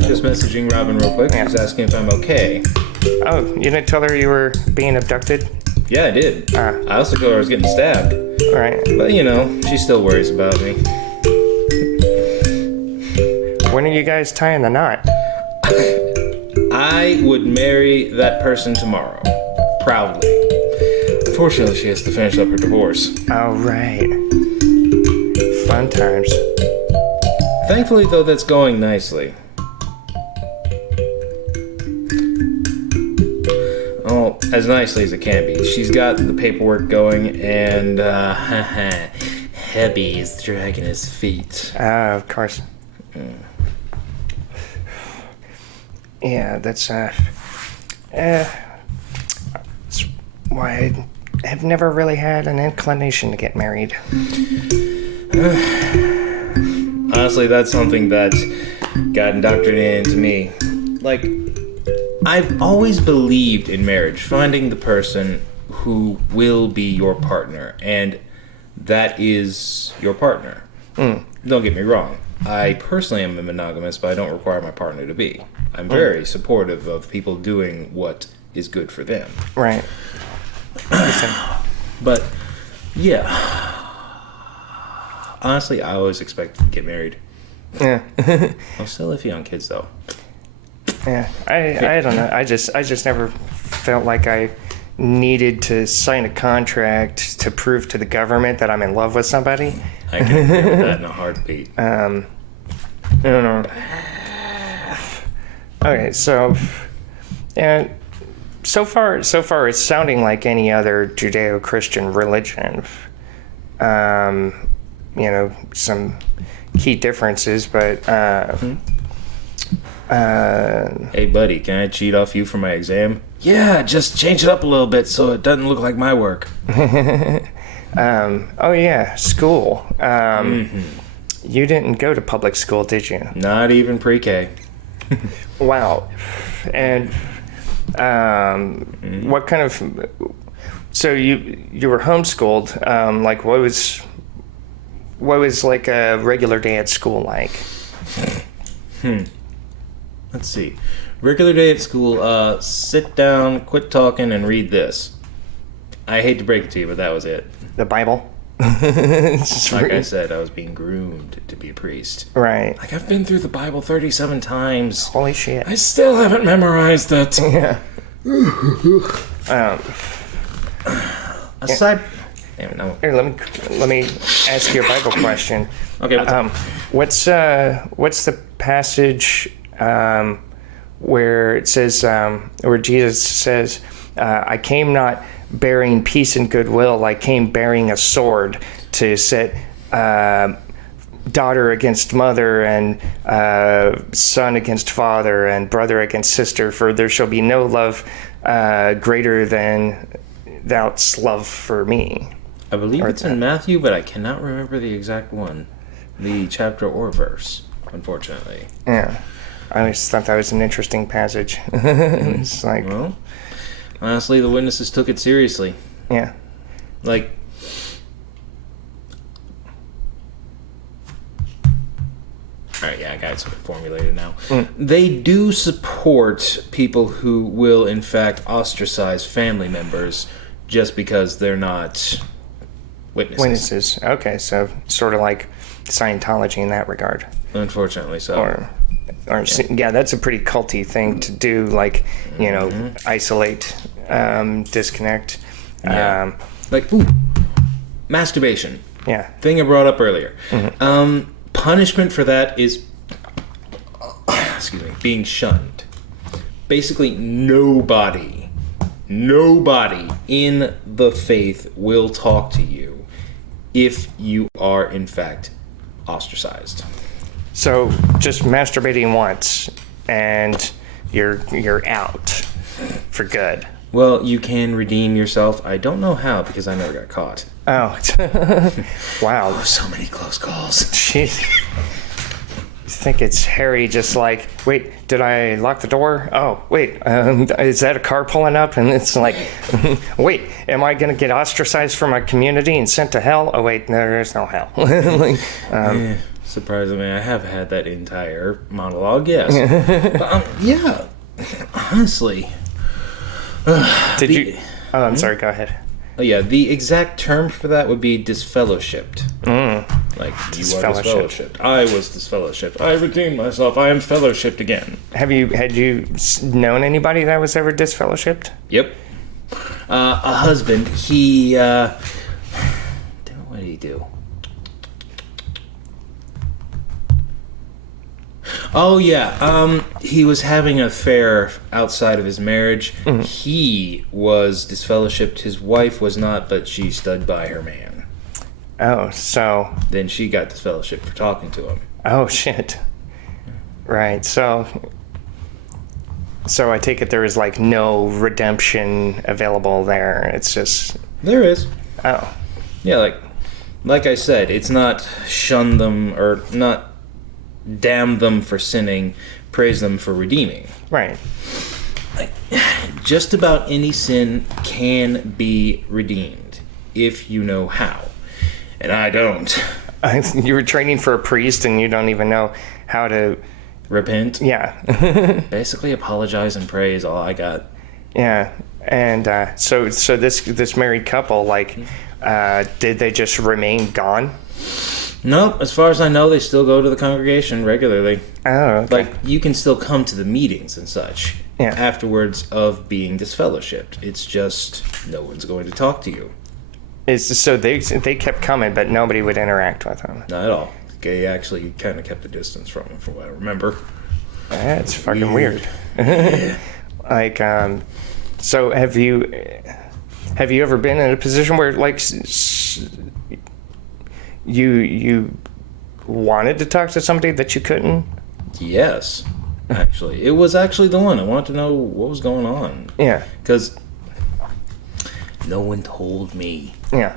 Just messaging Robin real quick. She's asking if I'm okay. Oh, you didn't tell her you were being abducted? Yeah, I did. I also told her I was getting stabbed. All right. But, she still worries about me. When are you guys tying the knot? I would marry that person tomorrow. Proudly. Unfortunately, she has to finish up her divorce. Oh, right. Fun times. Thankfully, though, that's going nicely. Oh, as nicely as it can be. She's got the paperwork going, and, Hebby is dragging his feet. Of course. Yeah, that's why I have never really had an inclination to get married. Honestly, that's something that got indoctrinated into me. Like, I've always believed in marriage, finding the person who will be your partner, and that is your partner. don't get me wrong. I personally am a monogamous, but I don't require my partner to be. I'm very supportive of people doing what is good for them. Right. But, yeah. Honestly, I always expected to get married. Yeah. I'm still iffy on kids, though. Yeah. I don't know. I just never felt like I needed to sign a contract to prove to the government that I'm in love with somebody. I can agree with that in a heartbeat. I don't know. Okay, so, and so far it's sounding like any other Judeo-Christian religion. Some key differences, but Hey, buddy, can I cheat off you for my exam? Yeah, just change it up a little bit so it doesn't look like my work. oh yeah, school. You didn't go to public school, did you? Not even pre-K. Wow. And what kind of? So you were homeschooled. Like what was like a regular day at school like? Let's see. Regular day at school. Sit down, quit talking, and read this. I hate to break it to you, but that was it. The Bible. Like I said, I was being groomed to be a priest. Right. Like, I've been through the Bible 37 times. Holy shit. I still haven't memorized it. Yeah. Aside... Damn, no. Here, let me ask you a Bible question. Okay, what's the passage where it says where Jesus says, "I came not bearing peace and goodwill; I came bearing a sword to set daughter against mother and son against father and brother against sister. For there shall be no love greater than thou's love for me." I believe it's in Matthew, but I cannot remember the exact one. The chapter or verse, unfortunately. Yeah. I always thought that was an interesting passage. It's like... Well, honestly, the witnesses took it seriously. Yeah. Like... Alright, yeah, I got it sort of formulated now. They do support people who will, in fact, ostracize family members just because they're not... Witnesses. Okay, so sort of like Scientology in that regard. Unfortunately so. Yeah, that's a pretty culty thing to do, like, isolate, disconnect. Yeah. Masturbation. Yeah. Thing I brought up earlier. Punishment for that is, being shunned. Basically, nobody in the faith will talk to you if you are, in fact, ostracized. So just masturbating once and you're out for good. Well, you can redeem yourself. I don't know how because I never got caught. Oh, wow. Oh, so many close calls. Jeez. I think it's Harry just like, wait, did I lock the door? Oh, wait, is that a car pulling up? And it's like, wait, am I going to get ostracized from my community and sent to hell? Oh, wait, no, there's no hell. Surprisingly, I have had that entire monologue, yes. But, yeah, honestly. Did you? Oh, I'm sorry, go ahead. Oh, yeah, the exact term for that would be disfellowshipped. Like, you are disfellowshipped. I was disfellowshipped. I redeemed myself. I am fellowshipped again. Had you known anybody that was ever disfellowshipped? Yep. A husband, he, damn it, what did he do? Oh, yeah, he was having an affair outside of his marriage. He was disfellowshipped. His wife was not, but she stood by her man. Oh, so... Then she got disfellowshipped for talking to him. Oh, shit. Right, so I take it there is, like, no redemption available there. It's just... There is. Oh. Yeah, like I said, it's not shun them or not damn them for sinning, praise them for redeeming. Right. Just about any sin can be redeemed if you know how. And I don't. You were training for a priest and you don't even know how to... Repent. Yeah. Basically, apologize and pray is all I got. Yeah. And so this married couple, like, did they just remain gone? Nope. As far as I know, they still go to the congregation regularly. Oh, okay. Like, you can still come to the meetings and such afterwards of being disfellowshipped. It's just no one's going to talk to you. So they kept coming, but nobody would interact with them. Not at all. They actually kind of kept a distance from him, from what I remember. That's fucking weird. Like, so have you ever been in a position where, like, you wanted to talk to somebody that you couldn't? Yes, actually. It was actually the one. I wanted to know what was going on. Yeah. Because no one told me. Yeah.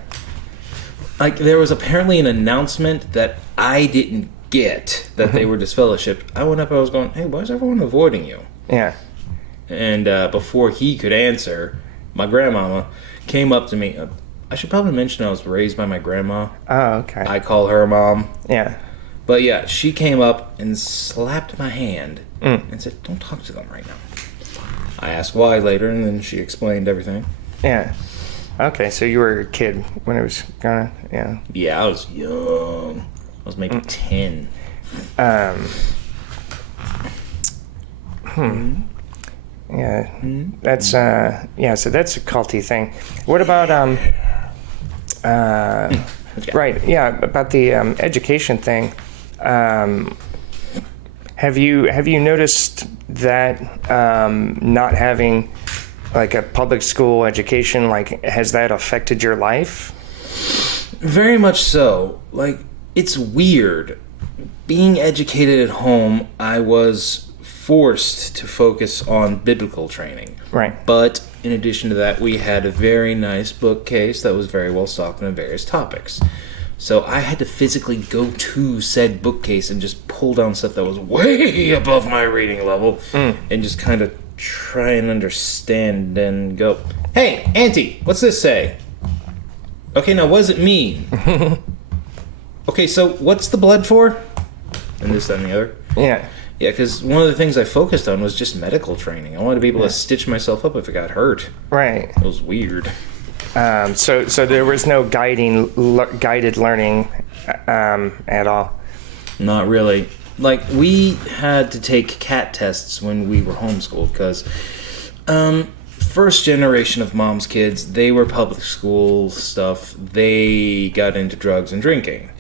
Like, there was apparently an announcement that I didn't get that they were disfellowshipped. I went up and I was going, hey, why is everyone avoiding you? Yeah. And before he could answer, my grandmama came up to me. I should probably mention I was raised by my grandma. Oh, okay. I call her mom. Yeah. But yeah, she came up and slapped my hand and said, don't talk to them right now. I asked why later, and then she explained everything. Yeah. Okay, so you were a kid when it was gonna, yeah. Yeah, I was young. I was maybe 10. Yeah. That's, so that's a culty thing. What about, right, yeah, about the education thing. Have you noticed that not having like a public school education, like, has that affected your life? Very much so. Like, it's weird. Being educated at home, I was forced to focus on biblical training. Right. But in addition to that, we had a very nice bookcase that was very well stocked on various topics. So I had to physically go to said bookcase and just pull down stuff that was way above my reading level and just kind of try and understand and go, hey, Auntie, what's this say? Okay, now what does it mean? Okay, so what's the blood for? And this, that, and the other. Yeah. Yeah, because one of the things I focused on was just medical training. I wanted to be able to stitch myself up if I got hurt. Right. It was weird. So there was no guided learning at all? Not really. Like, we had to take CAT tests when we were homeschooled because first generation of mom's kids, they were public school stuff. They got into drugs and drinking.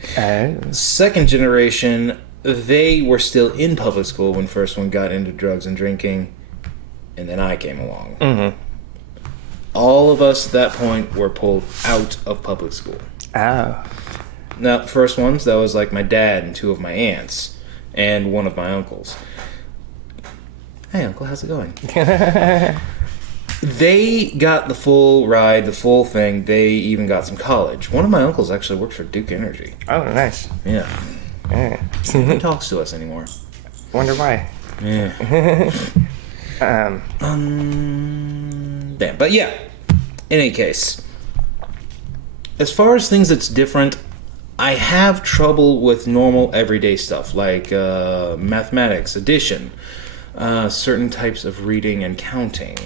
Second generation, they were still in public school when first one got into drugs and drinking, and then I came along. Mm-hmm. All of us at that point were pulled out of public school. Oh. Now, the first ones, that was like my dad and two of my aunts and one of my uncles. Hey, Uncle, how's it going? They got the full ride, the full thing. They even got some college. One of my uncles actually worked for Duke Energy. Oh, nice. Yeah. Yeah. He talks to us anymore. Wonder why. Yeah. Damn. But yeah, in any case, as far as things that's different, I have trouble with normal everyday stuff like mathematics, addition, certain types of reading and counting.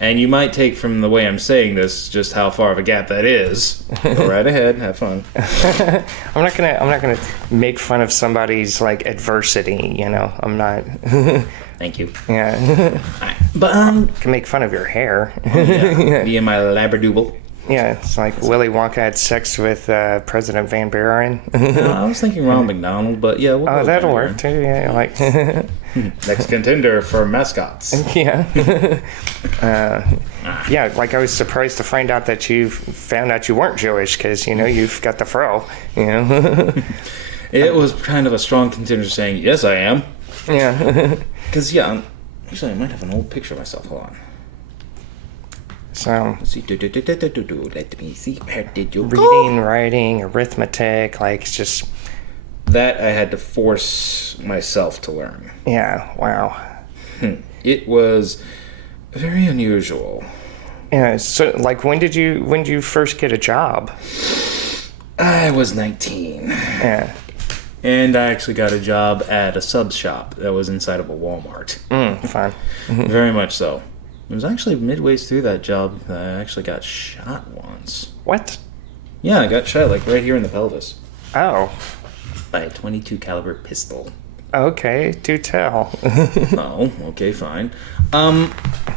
And you might take from the way I'm saying this just how far of a gap that is. Go right ahead, have fun. I'm not gonna make fun of somebody's like adversity. You know, I'm not. Thank you. Yeah. But can make fun of your hair. yeah. Me and my labradoodle. Yeah, it's like Willy Wonka had sex with President Van Buren. No, I was thinking Ronald McDonald, but yeah. We'll that'll work too. Yeah, like next contender for mascots. Yeah. Yeah, like I was surprised to find out that you found out you weren't Jewish because you know you've got the fro. You know. It was kind of a strong contender saying yes, I am. Yeah. Because actually I might have an old picture of myself. Hold on. So, let's see. Let me see. Where did you go? Reading, writing, arithmetic, like it's just... That I had to force myself to learn. Yeah, wow. It was very unusual. Yeah, so like when did you first get a job? I was 19. Yeah. And I actually got a job at a sub shop that was inside of a Walmart. Fun. Very much so. It was actually midway through that job that I actually got shot once. What? Yeah, I got shot like right here in the pelvis Oh. by a .22 caliber pistol. Okay, do tell. Oh, okay, fine.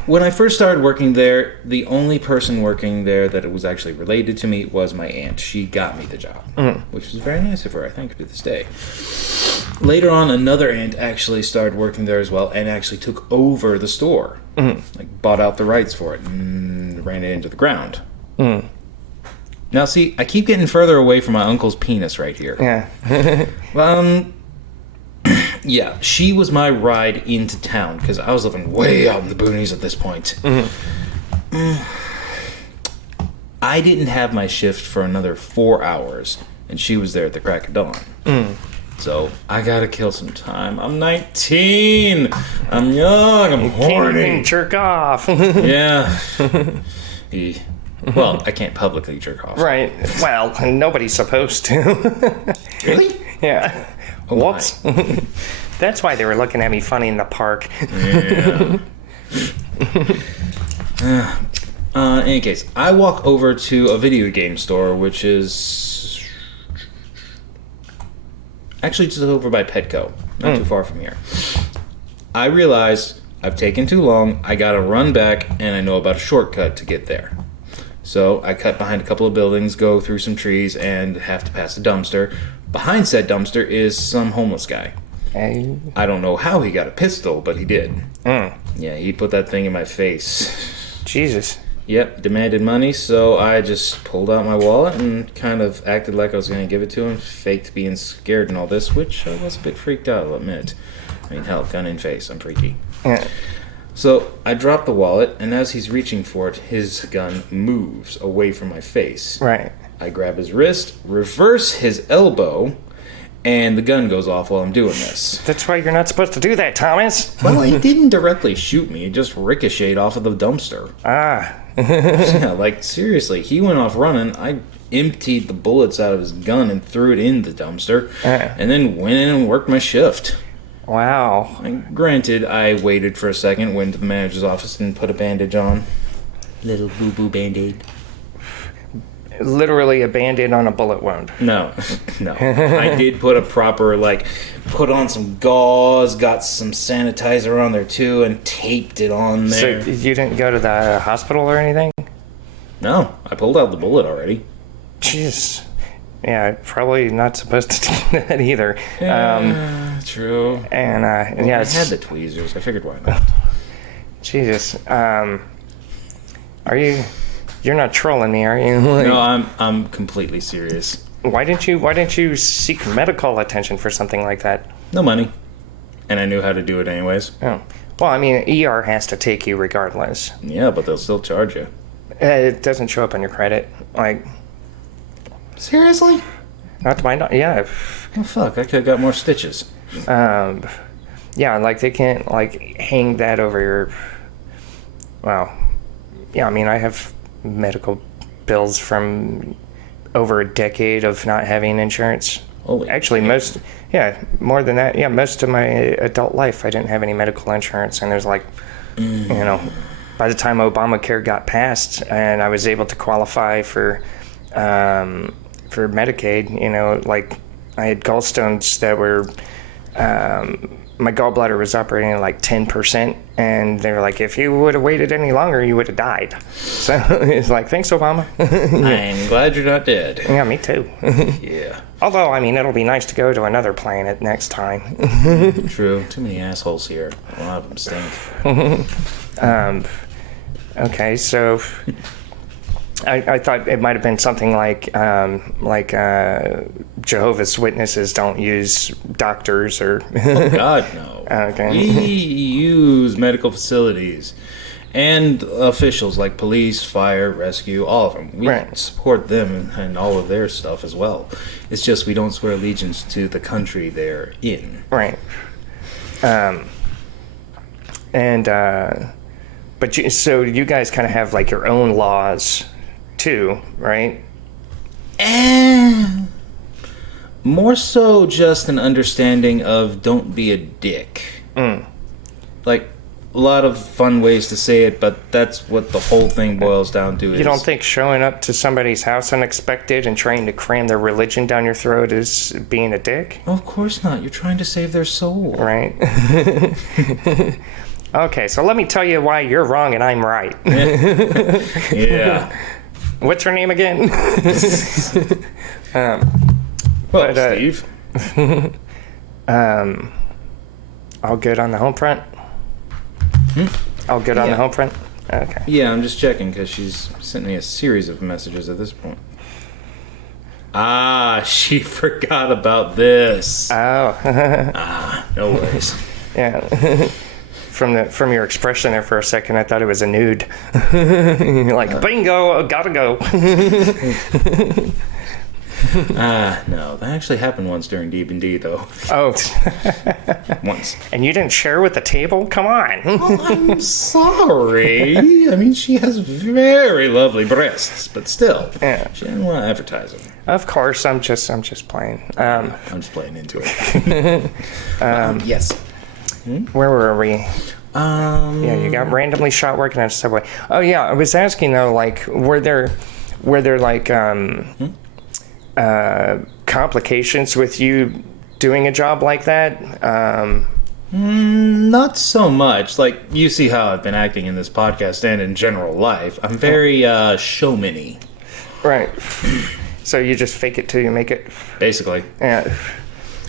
When I first started working there, the only person working there that it was actually related to me was my aunt. She got me the job, which was very nice of her, I think, to this day. Later on, another aunt actually started working there as well and actually took over the store. Like, bought out the rights for it and ran it into the ground. Now, see, I keep getting further away from my uncle's penis right here. Yeah. Yeah, she was my ride into town because I was living way out in the boonies at this point. I didn't have my shift for another 4 hours, and she was there at the crack of dawn. So I gotta kill some time. I'm 19. I'm young. I'm Can't horny. even jerk off. Yeah. Well, I can't publicly jerk off. Right. Well, nobody's supposed to. Really? Yeah. Oh, Whoops. That's why they were looking at me funny in the park. Yeah. In any case, I walk over to a video game store, which is actually just over by Petco, not too far from here. I realize I've taken too long, I gotta run back, and I know about a shortcut to get there. So I cut behind a couple of buildings, go through some trees, and have to pass a dumpster. Behind said dumpster is some homeless guy. Hey. I don't know how he got a pistol, but he did. Yeah, he put that thing in my face. Jesus. Yep, demanded money, so I just pulled out my wallet and kind of acted like I was going to give it to him, faked being scared and all this, which I was a bit freaked out, I'll admit. I mean, hell, gun in face, I'm freaky. Yeah. So I drop the wallet, and as he's reaching for it, his gun moves away from my face. Right. I grab his wrist, reverse his elbow, and the gun goes off while I'm doing this. That's why you're not supposed to do that, Thomas. Well, he didn't directly shoot me, it just ricocheted off of the dumpster. Ah. Yeah, like, seriously, he went off running, I emptied the bullets out of his gun and threw it in the dumpster, and then went in and worked my shift. Wow. And granted, I waited for a second, went to the manager's office and put a bandage on. Little boo-boo band-aid. Literally a band-aid on a bullet wound. No. I did put a proper, put on some gauze, got some sanitizer on there too, and taped it on there. So you didn't go to the hospital or anything? No, I pulled out the bullet already. Jeez. Yeah, probably not supposed to do that either. True. And I had the tweezers. I figured why not. Jesus. You're not trolling me, are you? No, I'm completely serious. Why didn't you seek medical attention for something like that? No money. And I knew how to do it anyways. Oh. Well, I mean, ER has to take you regardless. Yeah, but they'll still charge you. It doesn't show up on your credit. Seriously? Not to my yeah. Oh, fuck, I could've got more stitches. Yeah, they can't, hang that over your... Well, yeah, I mean, I have medical bills from over a decade of not having insurance. Holy Actually, shit. more than that. Yeah, most of my adult life, I didn't have any medical insurance, and there's by the time Obamacare got passed and I was able to qualify for Medicaid, I had gallstones that were, my gallbladder was operating at 10%, and they were like, if you would have waited any longer, you would have died. So it's thanks, Obama. I'm glad you're not dead. Yeah, me too. Yeah. Although, I mean, it'll be nice to go to another planet next time. True. Too many assholes here. A lot of them stink. Okay, so I thought it might have been something like Jehovah's Witnesses don't use doctors or... Oh, God, no. Okay. We use medical facilities and officials like police, fire, rescue, all of them. We support them and all of their stuff as well. It's just we don't swear allegiance to the country they're in. Right. So you guys kind of have your own laws too, right? More so just an understanding of don't be a dick. Like, a lot of fun ways to say it, but that's what the whole thing boils down to. You don't think showing up to somebody's house unexpected and trying to cram their religion down your throat is being a dick? Of course not. You're trying to save their soul. Right? Okay, so let me tell you why you're wrong and I'm right. Yeah. What's her name again? Well, Steve. All good on the home front? All good on the home front? Okay. Yeah, I'm just checking because she's sent me a series of messages at this point. Ah, she forgot about this. Oh. No worries. Yeah. From your expression there for a second, I thought it was a nude. You're like, bingo, gotta go. No, that actually happened once during D&D, though. Oh. Once. And you didn't share with the table? Come on. Oh, I'm sorry. I mean, she has very lovely breasts, but still, Yeah. she didn't want to advertise them. Of course, I'm just playing. I'm just playing into it. Yes. Where were we? Yeah, you got randomly shot working at a subway. Oh yeah, I was asking though, like, were there like complications with you doing a job like that? Not so much. Like, you see how I've been acting in this podcast and in general life. I'm very showman-y. Right. So you just fake it till you make it. Basically. Yeah.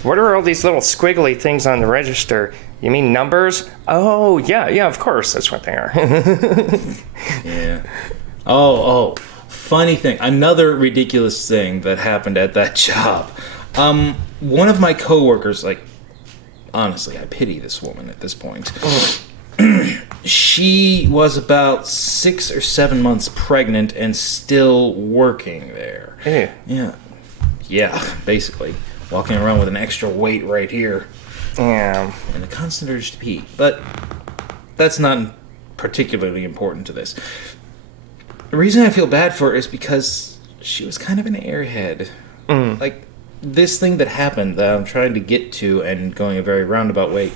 What are all these little squiggly things on the register? You mean numbers? Oh, yeah, of course. That's what they are. Yeah. Oh, funny thing. Another ridiculous thing that happened at that job. One of my coworkers, like, honestly, I pity this woman at this point. She was about 6 or 7 months pregnant and still working there. Yeah. Yeah, basically. Walking around with an extra weight right here. Yeah. And a constant urge to pee. But that's not particularly important to this. The reason I feel bad for her is because she was kind of an airhead. Like, this thing that happened that I'm trying to get to and going a very roundabout way.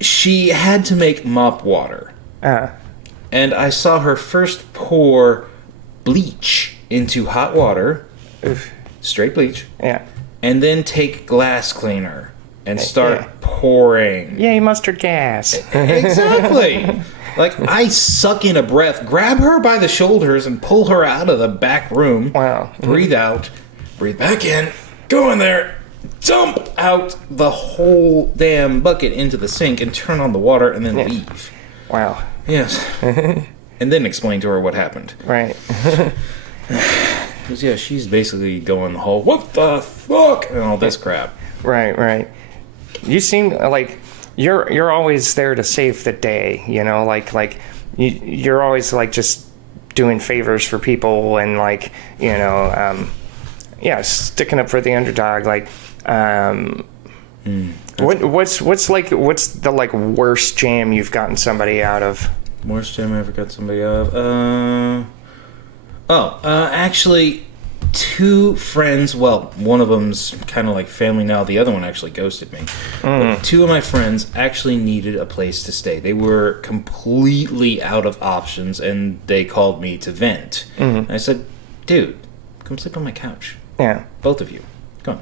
She had to make mop water. And I saw her first pour bleach into hot water. Oof. Straight bleach. Yeah. And then take glass cleaner and start pouring. Yay, mustard gas. Exactly. Like, I suck in a breath, grab her by the shoulders, and pull her out of the back room. Wow. Breathe out, breathe back in, go in there, dump out the whole damn bucket into the sink, and turn on the water, and then leave. Wow. Yes. And then explain to her what happened. Right. Because, yeah, she's basically going the whole, what the fuck, and all this crap. Right. You seem like you're always there to save the day, you know, like you're always like just doing favors for people and like, you know, sticking up for the underdog. Like, what's the like worst jam you've gotten somebody out of? Worst jam I ever got somebody out of? Actually, 2 friends, well, one of them's kind of like family now, the other one actually ghosted me. But 2 of my friends actually needed a place to stay. They were completely out of options, and they called me to vent. And I said, dude, come sleep on my couch. Yeah. Both of you. Come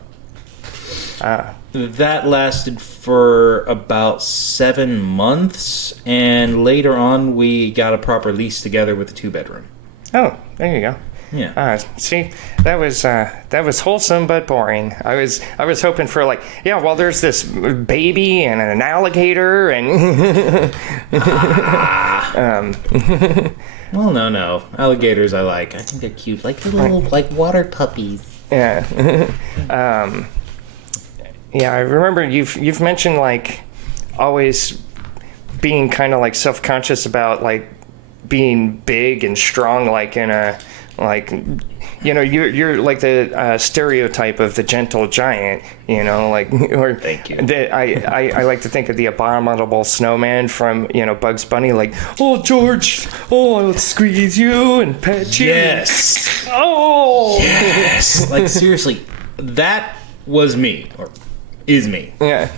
on. That lasted for about 7 months, and later on we got a proper lease together with a 2-bedroom. Oh, there you go. Yeah. See, that was wholesome but boring. I was hoping for like, yeah, well, there's this baby and an alligator and. Well, no. Alligators I like. I think they're cute, like little like water puppies. Yeah. Yeah, I remember you've mentioned like always being kind of like self-conscious about like being big and strong, like in a like, you know, you're like the stereotype of the gentle giant, you know, like, or thank you. I like to think of the abominable snowman from, you know, Bugs Bunny, like, oh George, oh I'll squeeze you and pet you. Yes. Oh. Yes. Like, seriously, That was me, or is me. Yeah.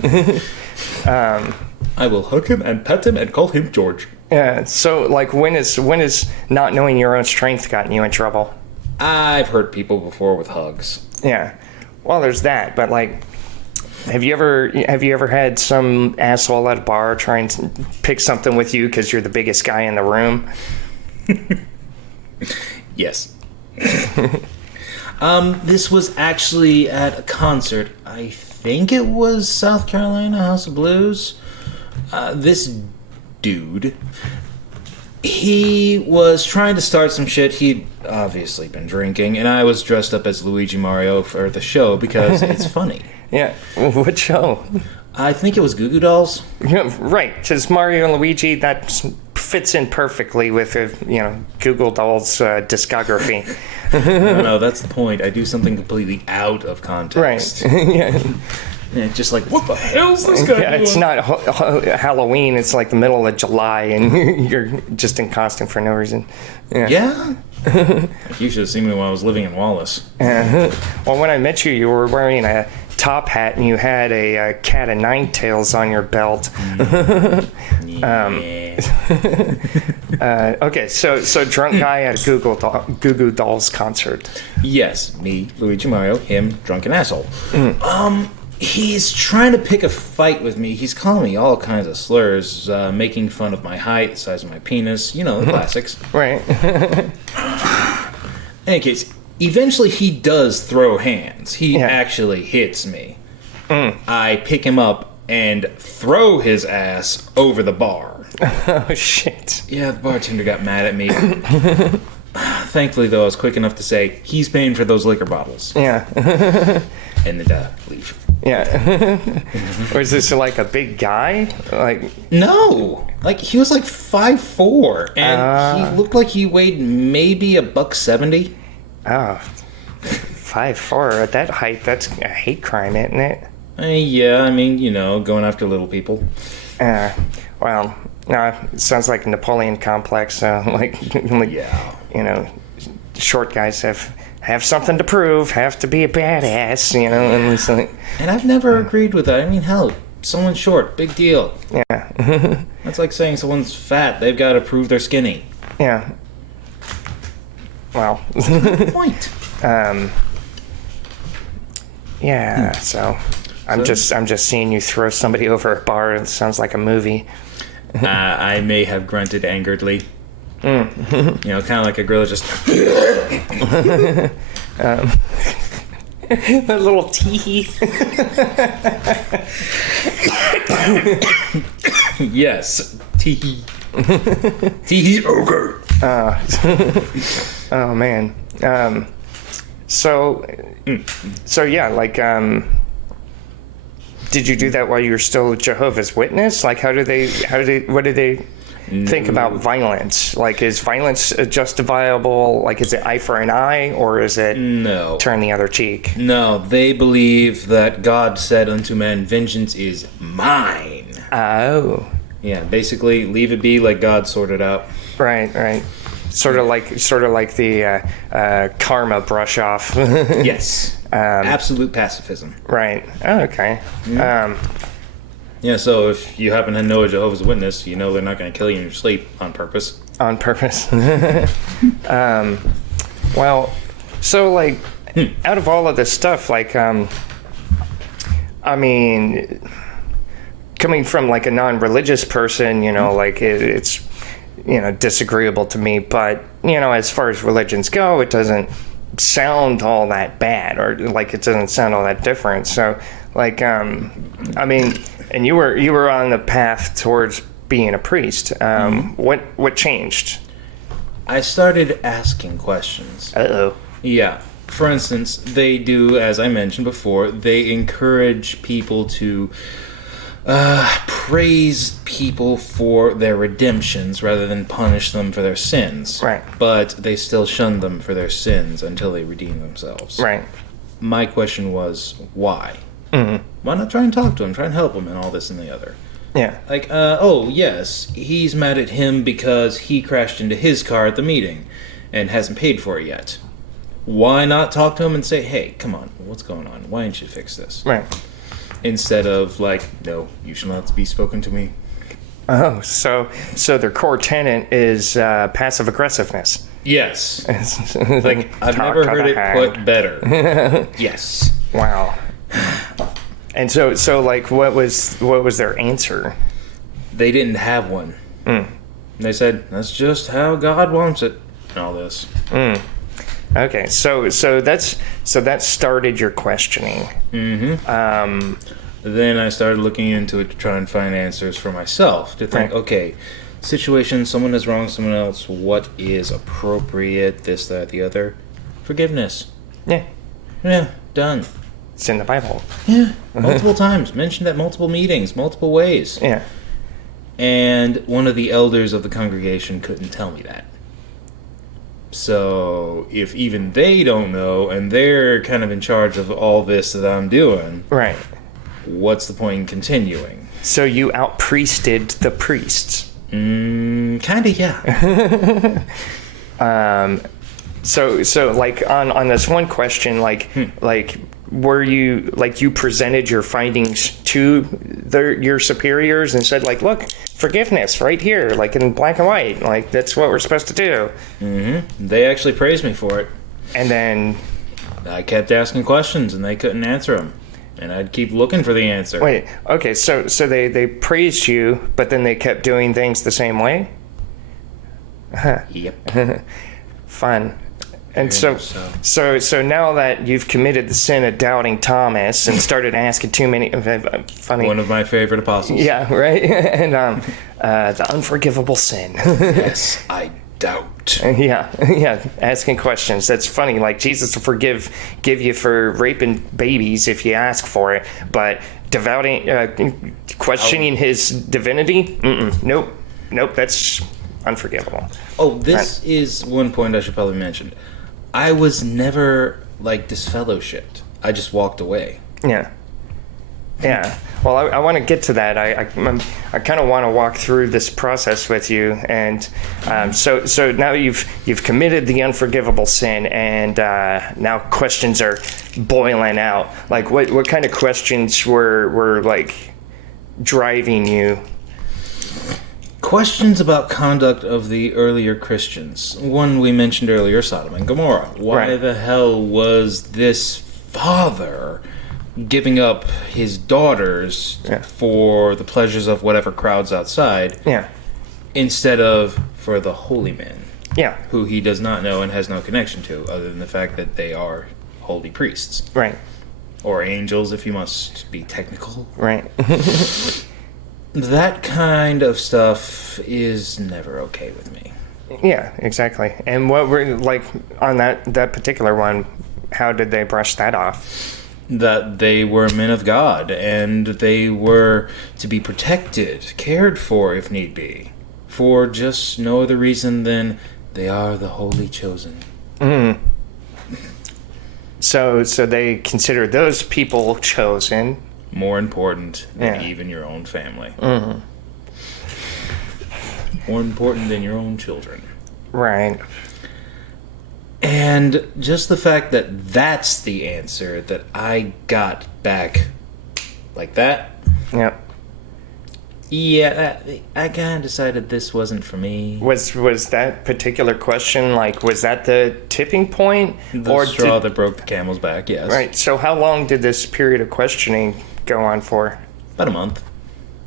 I will hug him and pet him and call him George. Yeah. So, like, when is not knowing your own strength gotten you in trouble? I've hurt people before with hugs. Yeah. Well, there's that, but like, have you ever had some asshole at a bar try and pick something with you because you're the biggest guy in the room? Yes. This was actually at a concert. I think it was South Carolina House of Blues. This dude, he was trying to start some shit. He'd obviously been drinking, and I was dressed up as Luigi Mario for the show because it's funny. Yeah. What show? I think it was Goo Goo Dolls. Yeah, right, because Mario and Luigi, that fits in perfectly with, Google Dolls' discography. No, that's the point. I do something completely out of context. Right. Yeah. And just like, what the hell's this guy doing? It's not Halloween. It's like the middle of July, and you're just in costume for no reason. Yeah? You should have seen me when I was living in Wallace. Well, when I met you, you were wearing a top hat, and you had a cat of nine tails on your belt. Okay, so drunk guy at a Goo Goo Dolls concert. Yes, me, Luigi Mario, him, drunken asshole. He's trying to pick a fight with me. He's calling me all kinds of slurs, making fun of my height, the size of my penis, the classics. Right. In any case, eventually he does throw hands. He actually hits me. I pick him up and throw his ass over the bar. Oh, shit. Yeah, the bartender got mad at me. Thankfully, though, I was quick enough to say, he's paying for those liquor bottles. Yeah. And then leave. Yeah. Or is this like a big guy? No! He was 5'4", and he looked like he weighed maybe $170. Oh. 5'4", at that height, that's a hate crime, isn't it? Yeah, going after little people. Well, no, it sounds like a Napoleon complex. Short guys have something to prove, have to be a badass, and it's like... And I've never agreed with that. Hell, someone's short, big deal. Yeah. That's like saying someone's fat, they've got to prove they're skinny. Yeah. Well... Good point. Yeah, so... I'm just seeing you throw somebody over a bar. It sounds like a movie. I may have grunted angeredly. Kind of like a gorilla just... That little tee. Yes. Tee. Tee ogre. Oh, man. So yeah, did you do that while you were still a Jehovah's Witness? What do they think about violence? Is violence justifiable? Is it eye for an eye, or is it turn the other cheek? No, they believe that God said unto man, vengeance is mine. Oh. Yeah, basically leave it be, let God sort it out. Right. Sort of like the karma brush off. Yes. Absolute pacifism. Right. Oh, okay. Yeah, so if you happen to know a Jehovah's Witness, they're not going to kill you in your sleep on purpose. On purpose. Well, so, out of all of this stuff, coming from, a non-religious person, it's, disagreeable to me, but, as far as religions go, it doesn't sound all that bad, or, it doesn't sound all that different, so, and you were on the path towards being a priest. What changed? I started asking questions. Uh-oh. Yeah. For instance, they do, as I mentioned before, they encourage people to praise people for their redemptions rather than punish them for their sins. Right. But they still shun them for their sins until they redeem themselves. Right. My question was, why? Mm-hmm. Why not try and talk to him, try and help him, and all this and the other? Yeah. Yes, he's mad at him because he crashed into his car at the meeting and hasn't paid for it yet. why not talk to him and say, hey, come on, what's going on? Why didn't you fix this? Right. Instead of like, no, you shall not be spoken to me. Oh, so their core tenet is passive aggressiveness. Yes. Like I've never heard it put better. Yes. Wow. And so like, what was their answer? They didn't have one. They said, that's just how God wants it. And all this. Okay, so that started your questioning. Then I started looking into it to try and find answers for myself. To think, okay, situation, someone has wronged someone else. What is appropriate? This, that, the other. Forgiveness. Yeah, Yeah, done. it's in the Bible. Yeah, multiple times. Mentioned at multiple meetings, multiple ways. Yeah. And one of the elders of the congregation couldn't tell me that. So if even they don't know, and they're kind of in charge of all this that I'm doing, Right. what's the point in continuing? So you out-priested the priests. Kinda, yeah. So like on this one question, like were you like you presented your findings to your superiors and said like, look, forgiveness right here, like in black and white, like that's what we're supposed to do. They actually praised me for it. And then I kept asking questions and they couldn't answer them. And I'd keep looking for the answer. wait, okay, so they praised you, but then they kept doing things the same way? Yep. Fun. And Very so now that you've committed the sin of doubting Thomas and started asking too many funny, One of my favorite apostles. yeah, right, and the unforgivable sin. Yes, I doubt. yeah, asking questions. That's funny. Like Jesus will give you for raping babies if you ask for it, but questioning his divinity, nope, that's unforgivable. Oh, this is one point I should probably mention. I was never, like, disfellowshipped. I just walked away. Yeah. Well, I want to get to that. I kind of want to walk through this process with you, and so now you've committed the unforgivable sin, and now questions are boiling out. Like, what kind of questions were like driving you? Questions about conduct of the earlier Christians. One we mentioned earlier, Sodom and Gomorrah. Why the hell was this father giving up his daughters for the pleasures of whatever crowds outside instead of for the holy men who he does not know and has no connection to other than the fact that they are holy priests. Right. Or angels, if you must be technical. Right. That kind of stuff is never okay with me. Yeah, exactly. And what were like on that particular one, how did they brush that off? That they were men of God and they were to be protected, cared for if need be, for just no other reason than they are the holy chosen. So they consider those people chosen more important than even your own family. More important than your own children. Right. And just the fact that that's the answer that I got back like that. Yep. Yeah, I kind of decided this wasn't for me. Was that particular question, like, was that the tipping point? The straw that broke the camel's back, yes. Right. So how long did this period of questioning go on for? About a month.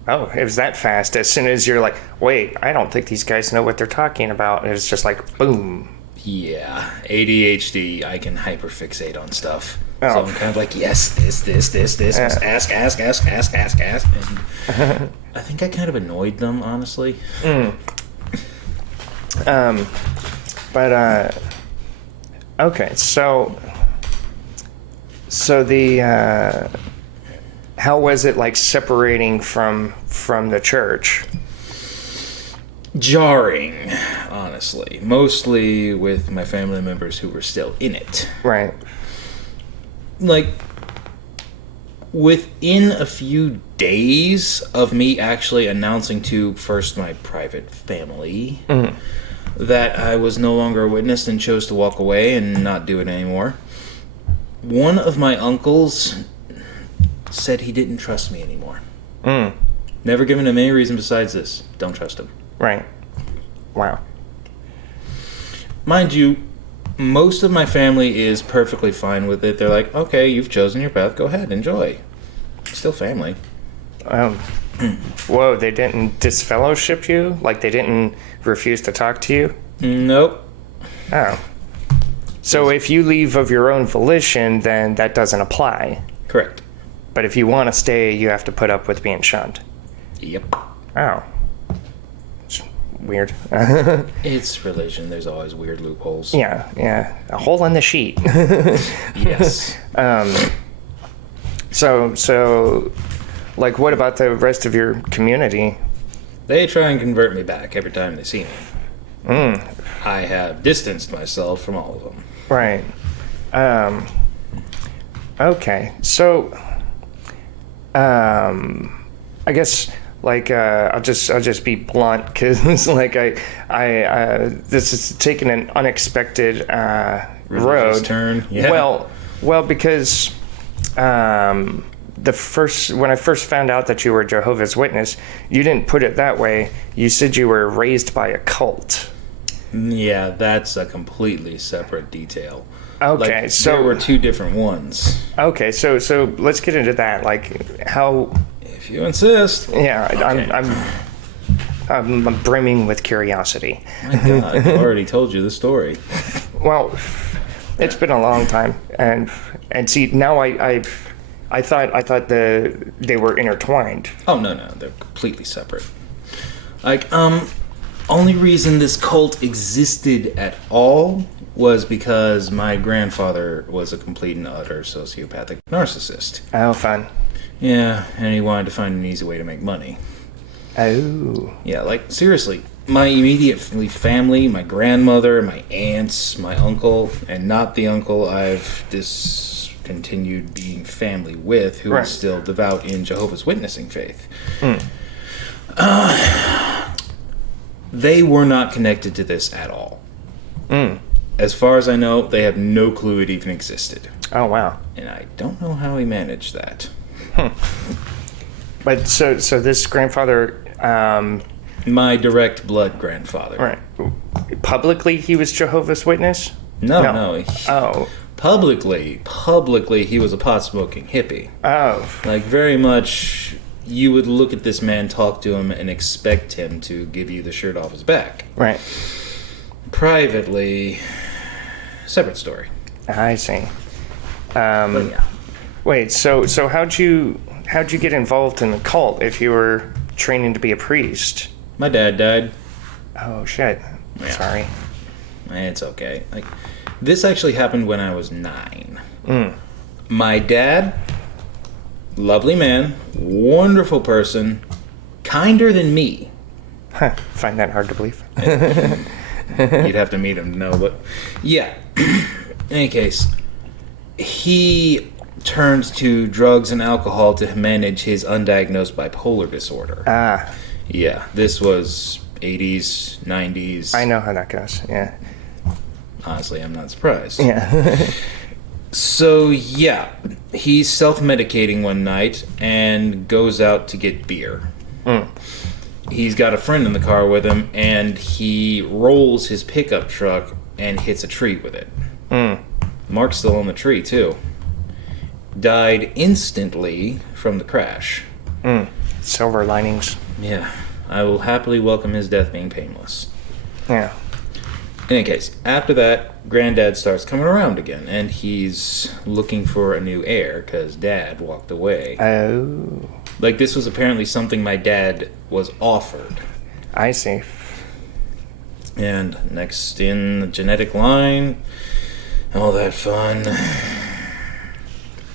Oh, it was that fast. As soon as you're like, wait, I don't think these guys know what they're talking about. It was just like, boom. Yeah, ADHD, I can hyperfixate on stuff. Oh. So I'm kind of like, yes, this. Ask. And I think I kind of annoyed them, honestly. Okay, so the how was it like separating from the church? Jarring, honestly. Mostly with my family members who were still in it. Right. Like, within a few days of me actually announcing to first my private family, that I was no longer a witness and chose to walk away and not do it anymore. One of my uncles said he didn't trust me anymore. Never given him any reason besides this. Don't trust him. Right. Wow. Mind you, most of my family is perfectly fine with it. They're like, okay, you've chosen your path. Go ahead, enjoy. Still family. Whoa, they didn't disfellowship you? Like they didn't refuse to talk to you? Nope. Oh. So if you leave of your own volition, then that doesn't apply. Correct. But if you want to stay, you have to put up with being shunned. Yep. Oh. It's weird. It's religion. There's always weird loopholes. Yeah. A hole in the sheet. Yes. So, like, what about the rest of your community? They try and convert me back every time they see me. I have distanced myself from all of them. Right. Okay. So, I guess, like, I'll just be blunt, because like this is taking an unexpected road. Turn. Yeah. Well, because when I first found out that you were a Jehovah's Witness, you didn't put it that way. You said you were raised by a cult. Yeah, that's a completely separate detail. Okay, so there were two different ones. Okay, so let's get into that. Like, how? If you insist. Yeah, Okay. I'm brimming with curiosity. My God, I already told you the story. Well, it's been a long time, and see now I thought they were intertwined. Oh no, they're completely separate. Like, only reason this cult existed at all was because my grandfather was a complete and utter sociopathic narcissist. Oh, fun. Yeah, and he wanted to find an easy way to make money. Oh. Yeah, like, seriously, my immediate family, my grandmother, my aunts, my uncle, and not the uncle I've discontinued being family with, who is still devout in Jehovah's Witnessing faith. They were not connected to this at all. As far as I know, they have no clue it even existed. Oh, wow. And I don't know how he managed that. But so this grandfather, my direct blood grandfather. right? Publicly, he was Jehovah's Witness. No. Oh. Publicly, he was a pot-smoking hippie. Oh. Like, very much, you would look at this man, talk to him, and expect him to give you the shirt off his back. Right. Privately, separate story. I see. But yeah. Wait. So how'd you get involved in the cult if you were training to be a priest? My dad died. Oh shit. Yeah. Sorry. It's okay. Like, this actually happened when I was 9. My dad, lovely man, wonderful person, kinder than me. Huh. Find that hard to believe. You'd have to meet him to know, but yeah. In any case, he turned to drugs and alcohol to manage his undiagnosed bipolar disorder. Ah. Yeah, this was 80s, 90s. I know how that goes. Yeah. Honestly, I'm not surprised. Yeah. So, yeah, he's self-medicating one night and goes out to get beer. He's got a friend in the car with him, and he rolls his pickup truck and hits a tree with it. Mark's still on the tree, too. Died instantly from the crash. Silver linings. Yeah, I will happily welcome his death being painless. Yeah. In any case, after that, Granddad starts coming around again, and he's looking for a new heir, because Dad walked away. Oh. Like, this was apparently something my dad was offered. I see. And next in the genetic line, all that fun.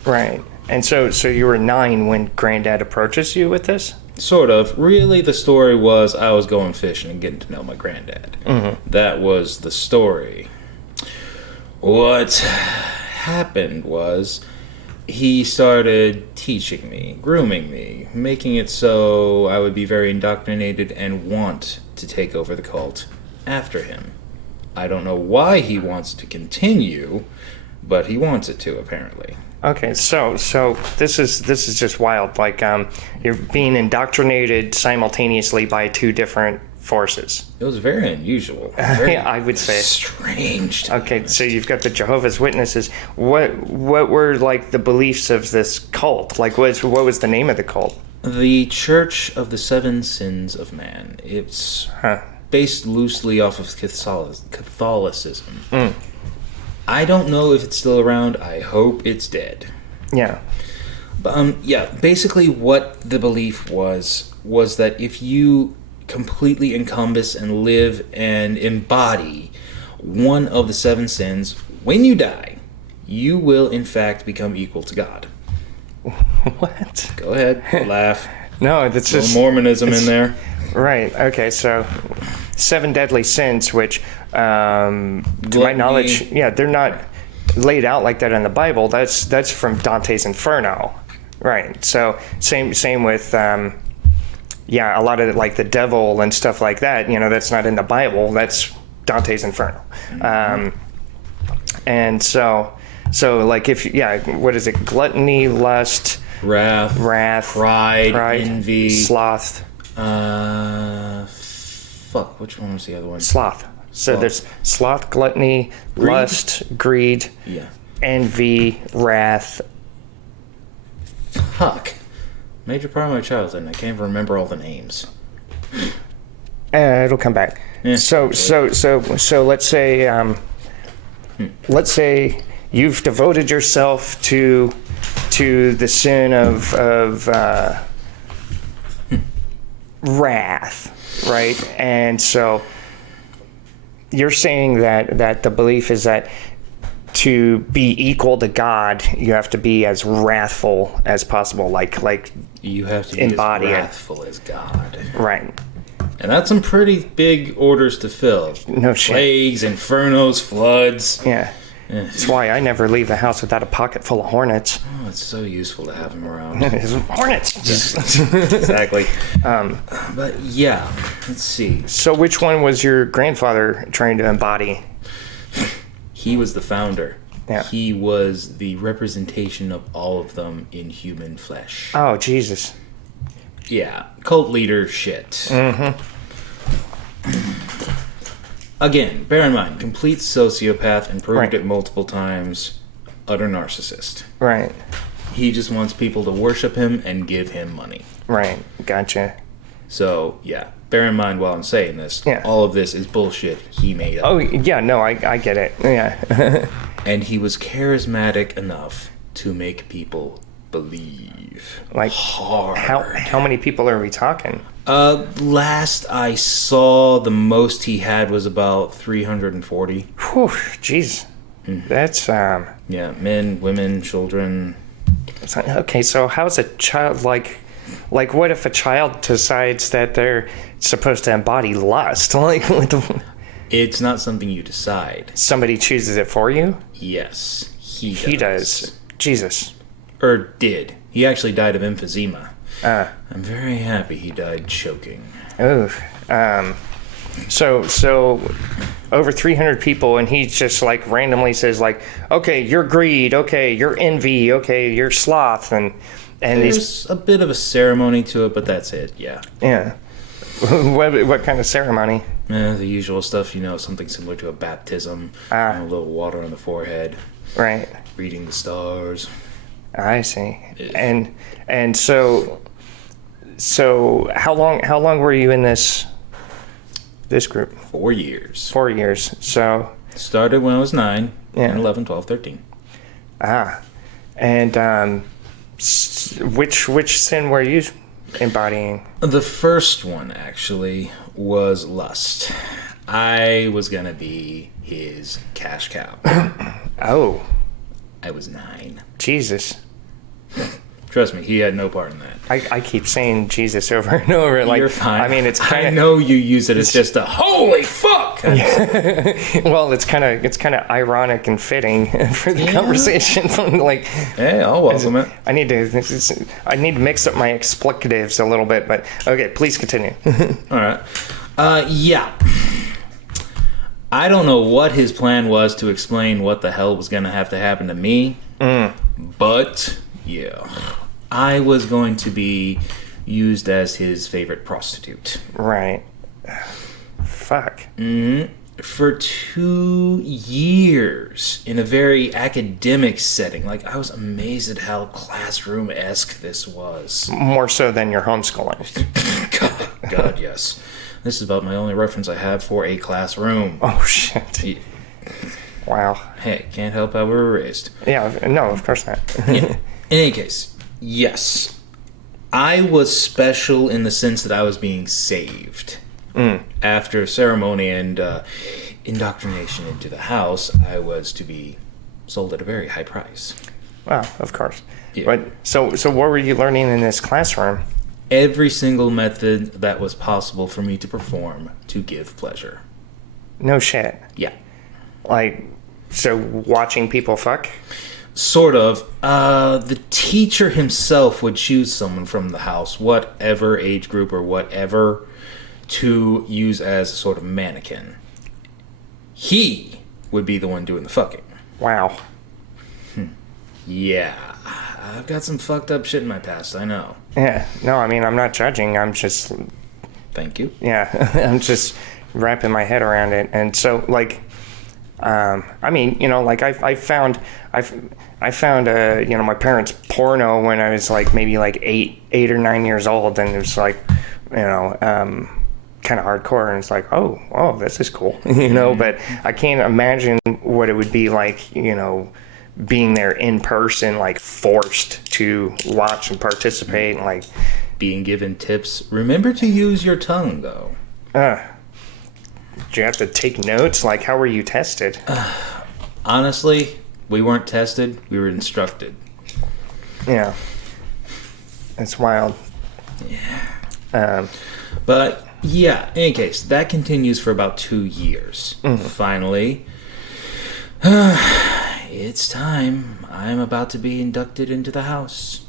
Right. And so you were 9 when Granddad approaches you with this? Sort of. Really, the story was I was going fishing and getting to know my granddad. That was the story. What happened was he started teaching me, grooming me, making it so I would be very indoctrinated and want to take over the cult. after him. I don't know why he wants to continue, but he wants it to, apparently. Okay, so this is just wild. Like, you're being indoctrinated simultaneously by two different forces. It was very unusual. Very Yeah, I would say. strange. To be Okay, honest. so you've got the Jehovah's Witnesses. What were like the beliefs of this cult? Like, what was the name of the cult? The Church of the Seven Sins of Man. It's based loosely off of Catholicism. I don't know if it's still around. I hope it's dead. Yeah. But basically what the belief was that if you completely encompass and live and embody one of the seven sins, when you die, you will in fact become equal to God. What? Go ahead, laugh. No, that's A little just Mormonism in there. right. Okay, so seven deadly sins, which, to my Gluttony. knowledge, yeah, they're not laid out like that in the Bible. That's from Dante's Inferno, right? So same with. A lot of like the devil and stuff like that, that's not in the Bible. That's Dante's Inferno. And so like what is it? Gluttony, lust, Wrath, pride, envy, sloth. Which one was the other one? Sloth. So Sloth. there's sloth, gluttony, Greed? lust, greed, Yeah. envy, wrath. Fuck. Major part of my childhood, and I can't even remember all the names. It'll come back. Yeah. So let's say you've devoted yourself to the sin of wrath, right? And so you're saying that the belief is that to be equal to God, you have to be as wrathful as possible, like You have to be embody as it. wrathful as God. Right. And that's some pretty big orders to fill. No shit. Plagues, infernos, floods. Yeah. That's why I never leave the house without a pocket full of hornets. Oh, it's so useful to have them around. Hornets. Exactly. But yeah, let's see. So which one was your grandfather trying to embody? He was the founder. Yeah. He was the representation of all of them in human flesh. Oh, Jesus. Yeah, cult leader shit. Again, bear in mind, complete sociopath and proved Right. it multiple times. Utter narcissist. Right. He just wants people to worship him and give him money. Right. Gotcha. So, yeah, bear in mind while I'm saying this, Yeah. all of this is bullshit he made up. Oh, yeah, no, I get it. Yeah. And he was charismatic enough to make people believe. Like, Hard. how many people are we talking? Last I saw, the most he had was about 340. Whew, jeez. That's, Yeah, men, women, children. okay, so how's a child, like what if a child decides that they're supposed to embody lust? Like, what the, It's not something you decide. somebody chooses it for you? Yes, He does. Jesus. Or did. He actually died of emphysema. Uh, I'm very happy he died choking. ooh. So over 300 people, and he just like randomly says like, okay, you're greed, okay, you're envy, okay, you're sloth, and these, There's a bit of a ceremony to it, but that's it, yeah. yeah. What kind of ceremony? The usual stuff, something similar to a baptism. A little water on the forehead, Right. reading the stars. I see. And so how long were you in this group? 4 years. 4 years. So Started when I was 9, Yeah. 10, 11, 12, 13. and which sin were you embodying? The first one, actually, was lust. I was gonna be his cash cow. Oh, I was 9. Jesus. Trust me, he had no part in that. I keep saying Jesus over and over. Like, You're fine. I mean, it's I kind of know you use it as just a holy fuck. well, it's kind of ironic and fitting for the conversation. Like, Hey, I'll welcome it. I need to mix up my explicatives a little bit, but okay, please continue. All right. Yeah. I don't know what his plan was to explain what the hell was going to have to happen to me. But, yeah. I was going to be used as his favorite prostitute. Right. Fuck. For 2 years in a very academic setting. Like, I was amazed at how classroom-esque this was. More so than your homeschooling. God, yes. This is about my only reference I have for a classroom. Oh, shit. Yeah. Wow. Hey, can't help how we were raised. Yeah, no, of course not. Yeah. In any case, yes. I was special in the sense that I was being saved. After ceremony and indoctrination into the house, I was to be sold at a very high price. Wow, of course. Yeah. But so what were you learning in this classroom? Every single method that was possible for me to perform to give pleasure. No shit. Yeah. Like, so watching people fuck? Sort of. The teacher himself would choose someone from the house, whatever age group or whatever, to use as a sort of mannequin. He would be the one doing the fucking. Wow. Yeah. I've got some fucked up shit in my past, I know. Yeah. No, I mean, I'm not judging. I'm just, Thank you. yeah, I'm just wrapping my head around it. And so, like, I mean, you know, like I found, you know, my parents' porno when I was like maybe like 8 or 9 years old, and it was like, you know, kind of hardcore, and it's like, oh, this is cool, you know. But I can't imagine what it would be like, you know, being there in person, like forced to watch and participate, and like Being given tips. Remember to use your tongue, though. do you have to take notes? Like, how were you tested? Honestly, we weren't tested. We were instructed. Yeah, it's wild. But, yeah, in any case, that continues for about 2 years. Finally, it's time. I'm about to be inducted into the house.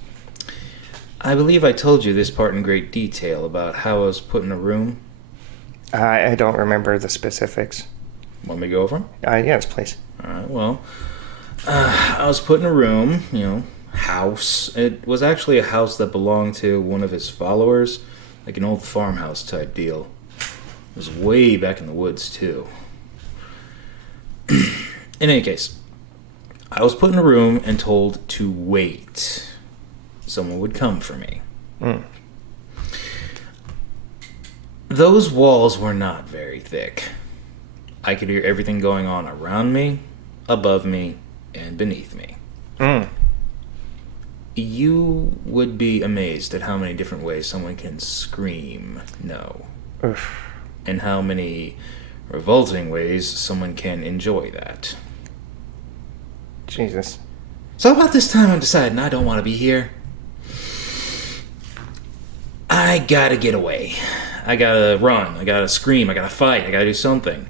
I believe I told you this part in great detail about how I was put in a room. I don't remember the specifics. Want me to go over 'em? Yes, please. Alright, well, I was put in a room, you know, house. It was actually a house that belonged to one of his followers, like an old farmhouse type deal. It was way back in the woods, too. In any case, I was put in a room and told to wait. Someone would come for me. Those walls were not very thick. I could hear everything going on around me, above me, and beneath me. You would be amazed at how many different ways someone can scream no. Oof. And how many revolting ways someone can enjoy that. Jesus. So about this time I'm deciding I don't want to be here. I gotta get away. I gotta run. I gotta scream. I gotta fight. I gotta do something.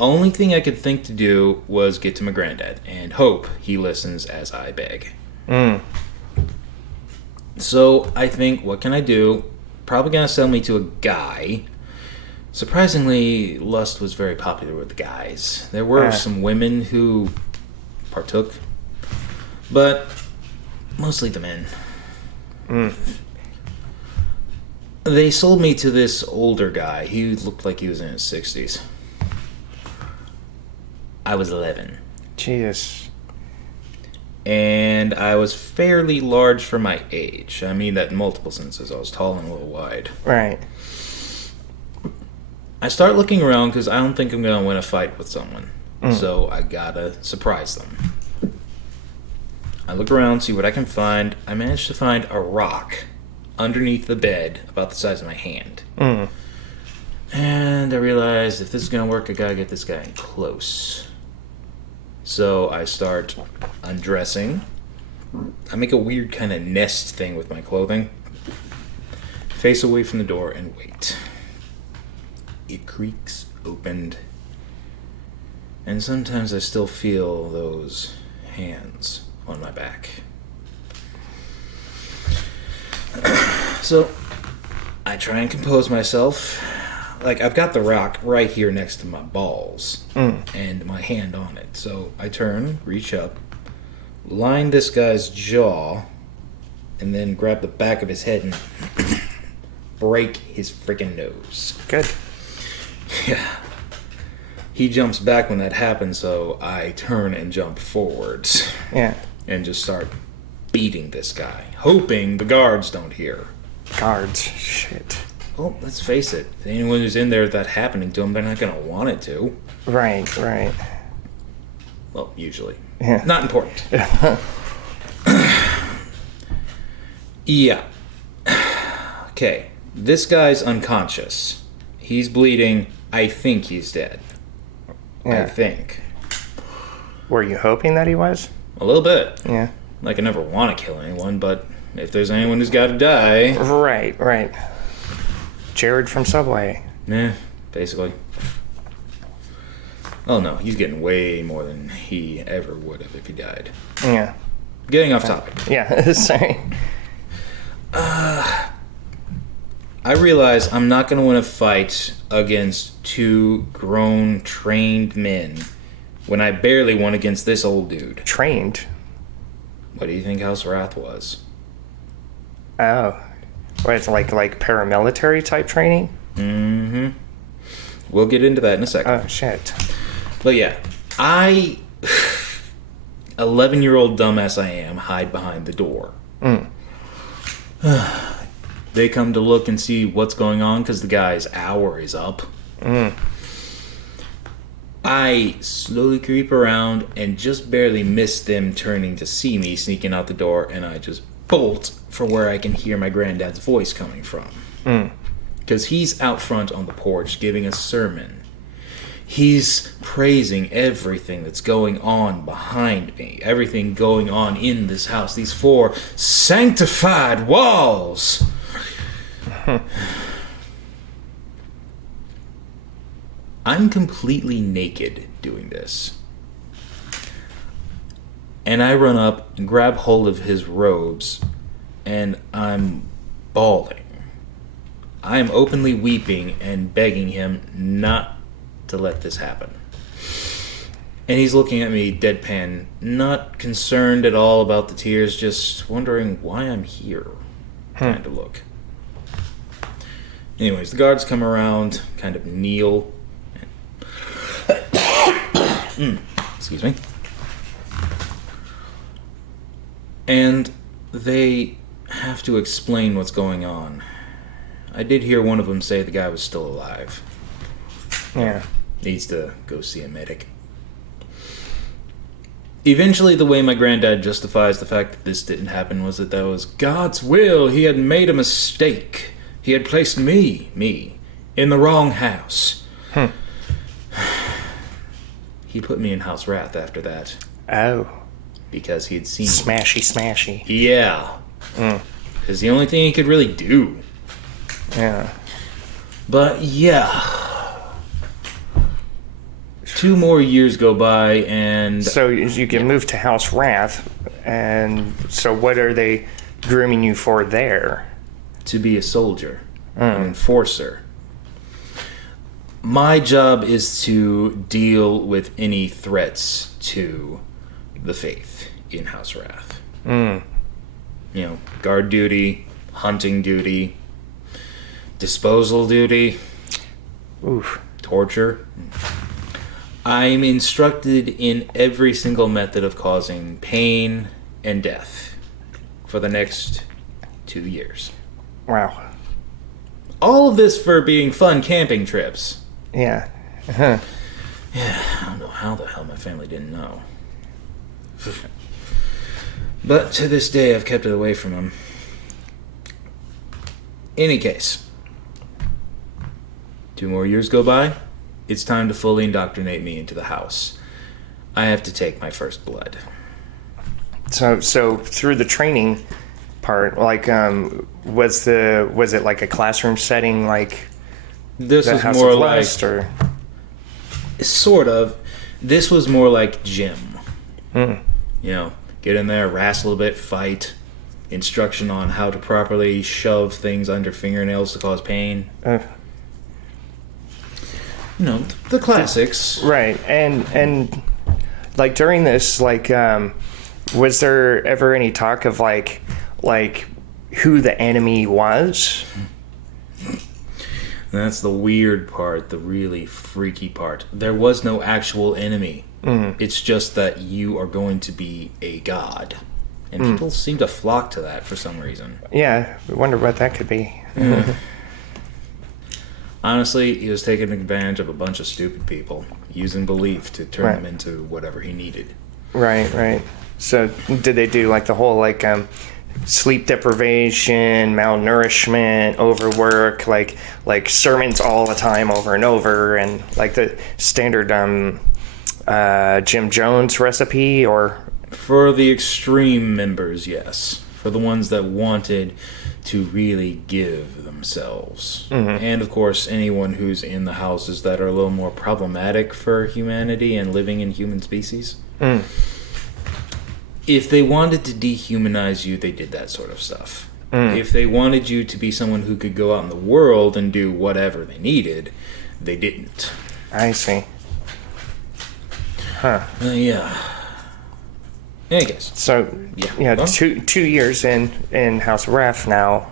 Only thing I could think to do was get to my granddad and hope he listens as I beg. So I think, what can I do? Probably gonna sell me to a guy. Surprisingly, lust was very popular with the guys. There were some women who partook, but mostly the men. They sold me to this older guy. He looked like he was in his 60s. I was 11. Jesus. And I was fairly large for my age. I mean that in multiple senses. I was tall and a little wide. Right. I start looking around because I don't think I'm going to win a fight with someone. So I gotta surprise them. I look around, see what I can find. I managed to find a rock underneath the bed about the size of my hand. And I realized if this is going to work, I gotta get this guy in close. So I start undressing. I make a weird kind of nest thing with my clothing. Face away from the door and wait. It creaks opened. And sometimes I still feel those hands on my back. So I try and compose myself. like, I've got the rock right here next to my balls and my hand on it. So I turn, reach up, line this guy's jaw, and then grab the back of his head and break his freaking nose. Good. Yeah. He jumps back when that happens, so I turn and jump forwards. Yeah. And just start beating this guy, hoping the guards don't hear. Guards. Shit. Well, let's face it. Anyone who's in there with that happening to them, they're not going to want it to. Right. Well, usually. Yeah. Not important. Yeah. Okay. This guy's unconscious. He's bleeding. I think he's dead. Yeah. I think. Were you hoping that he was? A little bit. Yeah. Like, I never want to kill anyone, but if there's anyone who's got to die... Right. Jared from Subway. Yeah, basically. Oh no, he's getting way more than he ever would have if he died. Yeah. Getting off topic. Yeah, sorry. I realize I'm not going to want to fight against two grown, trained men when I barely won against this old dude. Trained? What do you think House Wrath was? Oh. What, it's like paramilitary type training? Mm-hmm. We'll get into that in a second. Oh, shit. But yeah, 11-year-old dumbass I am, hide behind the door. They come to look and see what's going on because the guy's hour is up. I slowly creep around and just barely miss them turning to see me sneaking out the door, and I just bolt for where I can hear my granddad's voice coming from. Because he's out front on the porch giving a sermon. He's praising everything that's going on behind me, everything going on in this house, these 4 sanctified walls. I'm completely naked doing this. And I run up and grab hold of his robes, and I'm bawling. I'm openly weeping and begging him not to let this happen. And he's looking at me deadpan, not concerned at all about the tears, just wondering why I'm here. Kind of look. Anyways, the guards come around, kind of kneel. Excuse me. And they have to explain what's going on. I did hear one of them say the guy was still alive. Yeah. Needs to go see a medic. Eventually, the way my granddad justifies the fact that this didn't happen was that was God's will. He had made a mistake. He had placed me, in the wrong house. He put me in House Wrath after that. Oh. Because he had seen Smashy. Yeah. It's the only thing he could really do. Yeah. But yeah. 2 more years go by, and... So you can move to House Wrath, and so what are they grooming you for there? To be a soldier. An enforcer. My job is to deal with any threats to the faith in House Wrath. You know, guard duty, hunting duty, disposal duty, torture. I'm instructed in every single method of causing pain and death for the next 2 years. Wow. All of this for being fun camping trips. Yeah. Yeah, I don't know how the hell my family didn't know. But to this day, I've kept it away from them. Any case, 2 more years go by. It's time to fully indoctrinate me into the house. I have to take my first blood. So through the training part, like, was it like a classroom setting, like This the was House more of like... Lust, or Sort of. This was more like gym. You know, get in there, wrestle a bit, fight. Instruction on how to properly shove things under fingernails to cause pain. the classics. Right. And like during this, like, was there ever any talk of like who the enemy was? That's the weird part, the really freaky part. There was no actual enemy. It's just that you are going to be a god. And people seem to flock to that for some reason. Yeah, I wonder what that could be. Honestly, he was taking advantage of a bunch of stupid people, using belief to turn them into whatever he needed. Right. So did they do like the whole like sleep deprivation, malnourishment, overwork, like sermons all the time over and over, and like the standard Jim Jones recipe? Or For the extreme members, yes. For the ones that wanted to really give themselves. And of course, anyone who's in the houses that are a little more problematic for humanity and living in human species. If they wanted to dehumanize you, they did that sort of stuff. If they wanted you to be someone who could go out in the world and do whatever they needed, they didn't. I see. Huh. Yeah. I guess. So yeah, well, 2 years in House of Wrath now,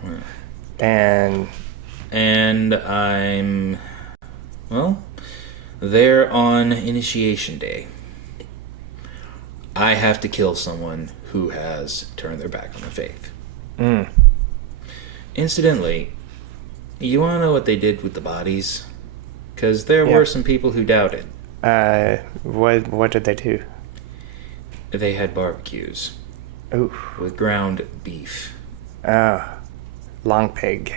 and I'm there on initiation day. I have to kill someone who has turned their back on the faith. Incidentally, you want to know what they did with the bodies? Because there were some people who doubted. What did they do? They had barbecues. Ooh. With ground beef. Long pig.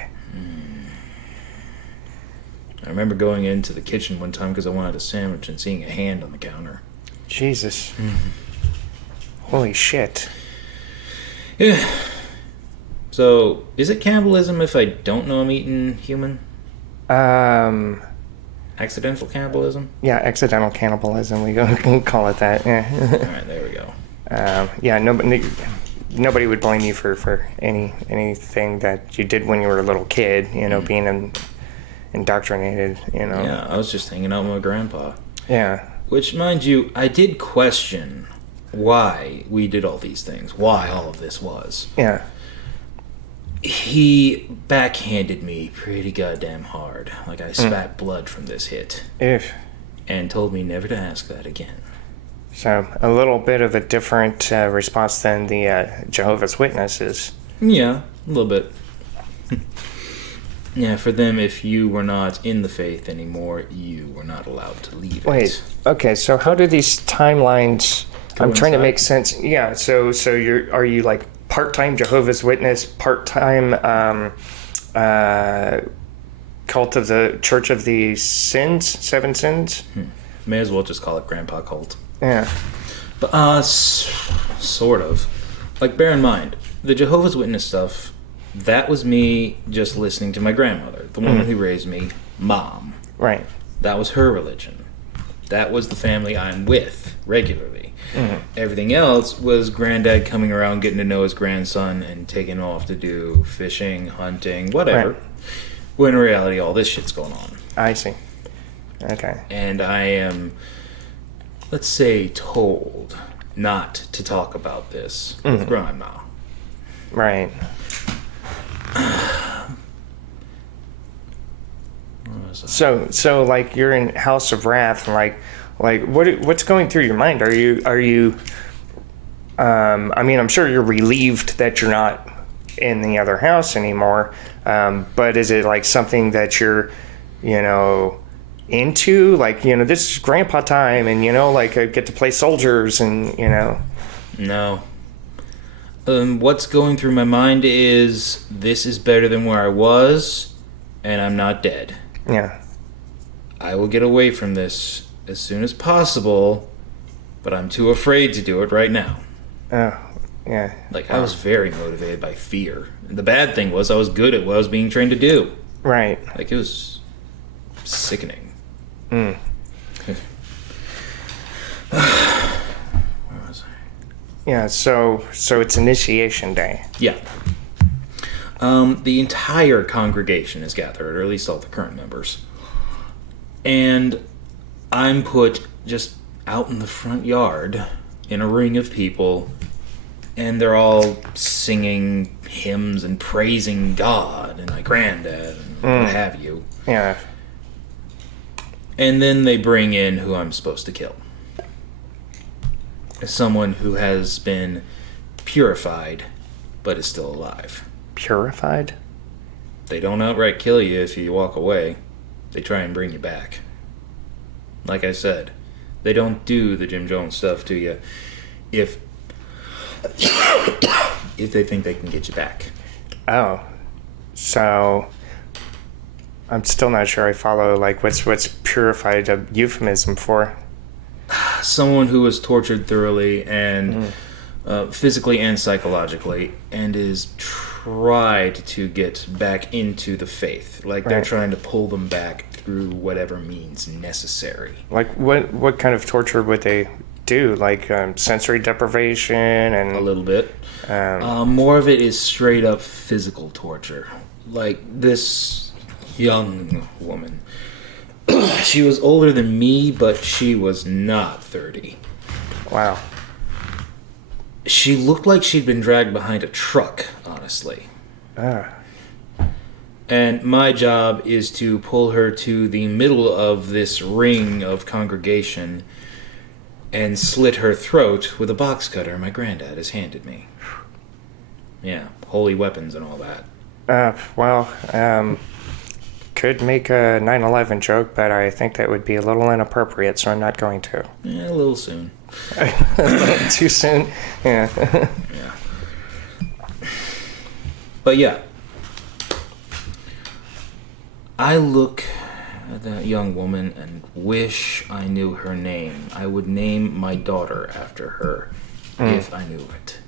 I remember going into the kitchen one time because I wanted a sandwich and seeing a hand on the counter. Jesus. Holy shit. Yeah. So, is it cannibalism if I don't know I'm eating human? Accidental cannibalism? Yeah, accidental cannibalism. We can call it that. Yeah. Alright, there we go. Yeah, nobody would blame you for anything that you did when you were a little kid, being indoctrinated, Yeah, I was just hanging out with my grandpa. Yeah. Which, mind you, I did question why we did all these things, why all of this was. Yeah. He backhanded me pretty goddamn hard, like I spat blood from this hit. If. And told me never to ask that again. So, a little bit of a different response than the Jehovah's Witnesses. Yeah, a little bit. Yeah, for them, if you were not in the faith anymore, you were not allowed to leave Wait, it. okay, so how do these timelines... I'm trying to Coincide? make sense. Yeah, so are you like part-time Jehovah's Witness, part-time cult of the Church of the Seven Sins? May as well just call it Grandpa Cult. Yeah. But, sort of. Like, bear in mind, the Jehovah's Witness stuff, that was me just listening to my grandmother, the woman who raised me, Mom. Right. That was her religion. That was the family I'm with regularly. Everything else was Granddad coming around, getting to know his grandson, and taking him off to do fishing, hunting, whatever. Right. When in reality, all this shit's going on. I see. Okay. And I am, let's say, told not to talk about this with Grandma. Right. So like you're in House of Wrath, and like what's going through your mind? Are you I mean, I'm sure you're relieved that you're not in the other house anymore, but is it like something that you're into, like this is grandpa time, and like I get to play soldiers, and No. What's going through my mind is this is better than where I was, and I'm not dead. Yeah. I will get away from this as soon as possible, but I'm too afraid to do it right now. Oh, yeah. Like, I was very motivated by fear. And the bad thing was I was good at what I was being trained to do. Right. Like, it was sickening. Mm. Where was I? Yeah, so it's initiation day. Yeah. The entire congregation is gathered, or at least all the current members. And I'm put just out in the front yard in a ring of people, and they're all singing hymns and praising God and my granddad and what have you. Yeah. And then they bring in who I'm supposed to kill. Someone who has been purified, but is still alive. Purified? They don't outright kill you if you walk away. They try and bring you back. Like I said, they don't do the Jim Jones stuff to you if they think they can get you back. Oh. So I'm still not sure I follow, like, what's purified a euphemism for? Someone who was tortured thoroughly and physically and psychologically, and is tried to get back into the faith. Like, they're trying to pull them back through whatever means necessary. Like, what kind of torture would they do? Like, sensory deprivation and... A little bit. More of it is straight up physical torture. Like, this young woman. She was older than me, but she was not 30. Wow. She looked like she'd been dragged behind a truck, honestly. And my job is to pull her to the middle of this ring of congregation and slit her throat with a box cutter my granddad has handed me. Yeah, holy weapons and all that. Could make a 9/11 joke, but I think that would be a little inappropriate, so I'm not going to. Yeah, a little soon. Too soon? Yeah. Yeah. But yeah. I look at that young woman and wish I knew her name. I would name my daughter after her if I knew it.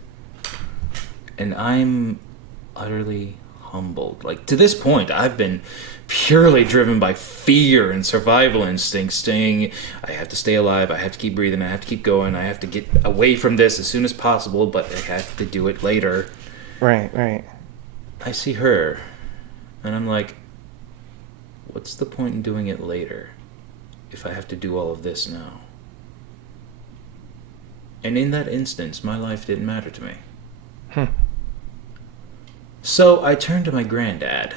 And I'm utterly humbled. Like, to this point, I've been purely driven by fear and survival instincts, saying, I have to stay alive, I have to keep breathing, I have to keep going, I have to get away from this as soon as possible, but I have to do it later. Right. I see her, and I'm like, what's the point in doing it later if I have to do all of this now? And in that instance, my life didn't matter to me. So I turned to my granddad,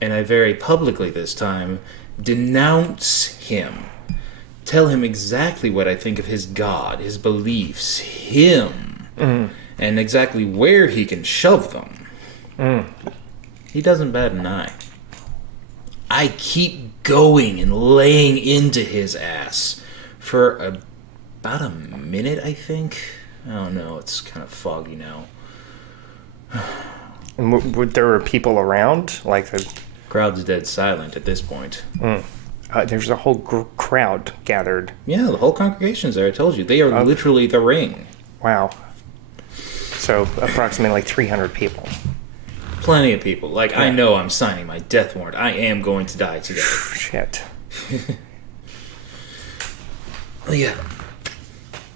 and I very publicly this time denounce him. Tell him exactly what I think of his God, his beliefs, him, and exactly where he can shove them. He doesn't bat an eye. I keep going and laying into his ass for about a minute, I think. I don't know, it's kind of foggy now. And there were people around? Like the Crowd's dead silent at this point. there's a whole crowd gathered. Yeah, the whole congregation's there, I told you. They are literally the ring. Wow. So approximately like 300 people. Plenty of people. Like, yeah. I know I'm signing my death warrant. I am going to die today. Shit. Yeah.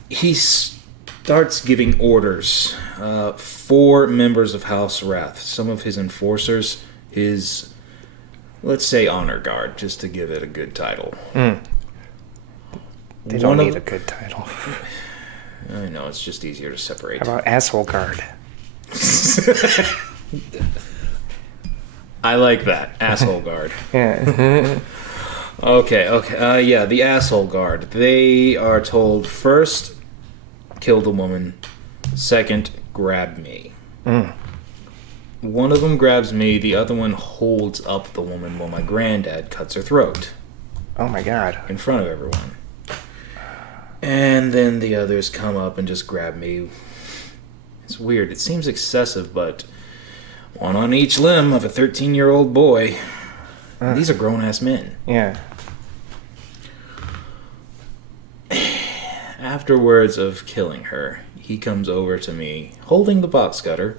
He starts giving orders. 4 members of House Wrath, some of his enforcers, his, let's say, honor guard, just to give it a good title. They don't need a good title. I know, it's just easier to separate. How about asshole guard? I like that. Asshole guard. Yeah. Okay. Yeah, the asshole guard. They are told, first, kill the woman. Second, grab me. One of them grabs me. The other one holds up the woman while my granddad cuts her throat. Oh my god. In front of everyone. And then the others come up and just grab me. It's weird. It seems excessive, but one on each limb of a 13-year-old boy. These are grown-ass men. Yeah. Afterwards of killing her, he comes over to me, holding the box cutter,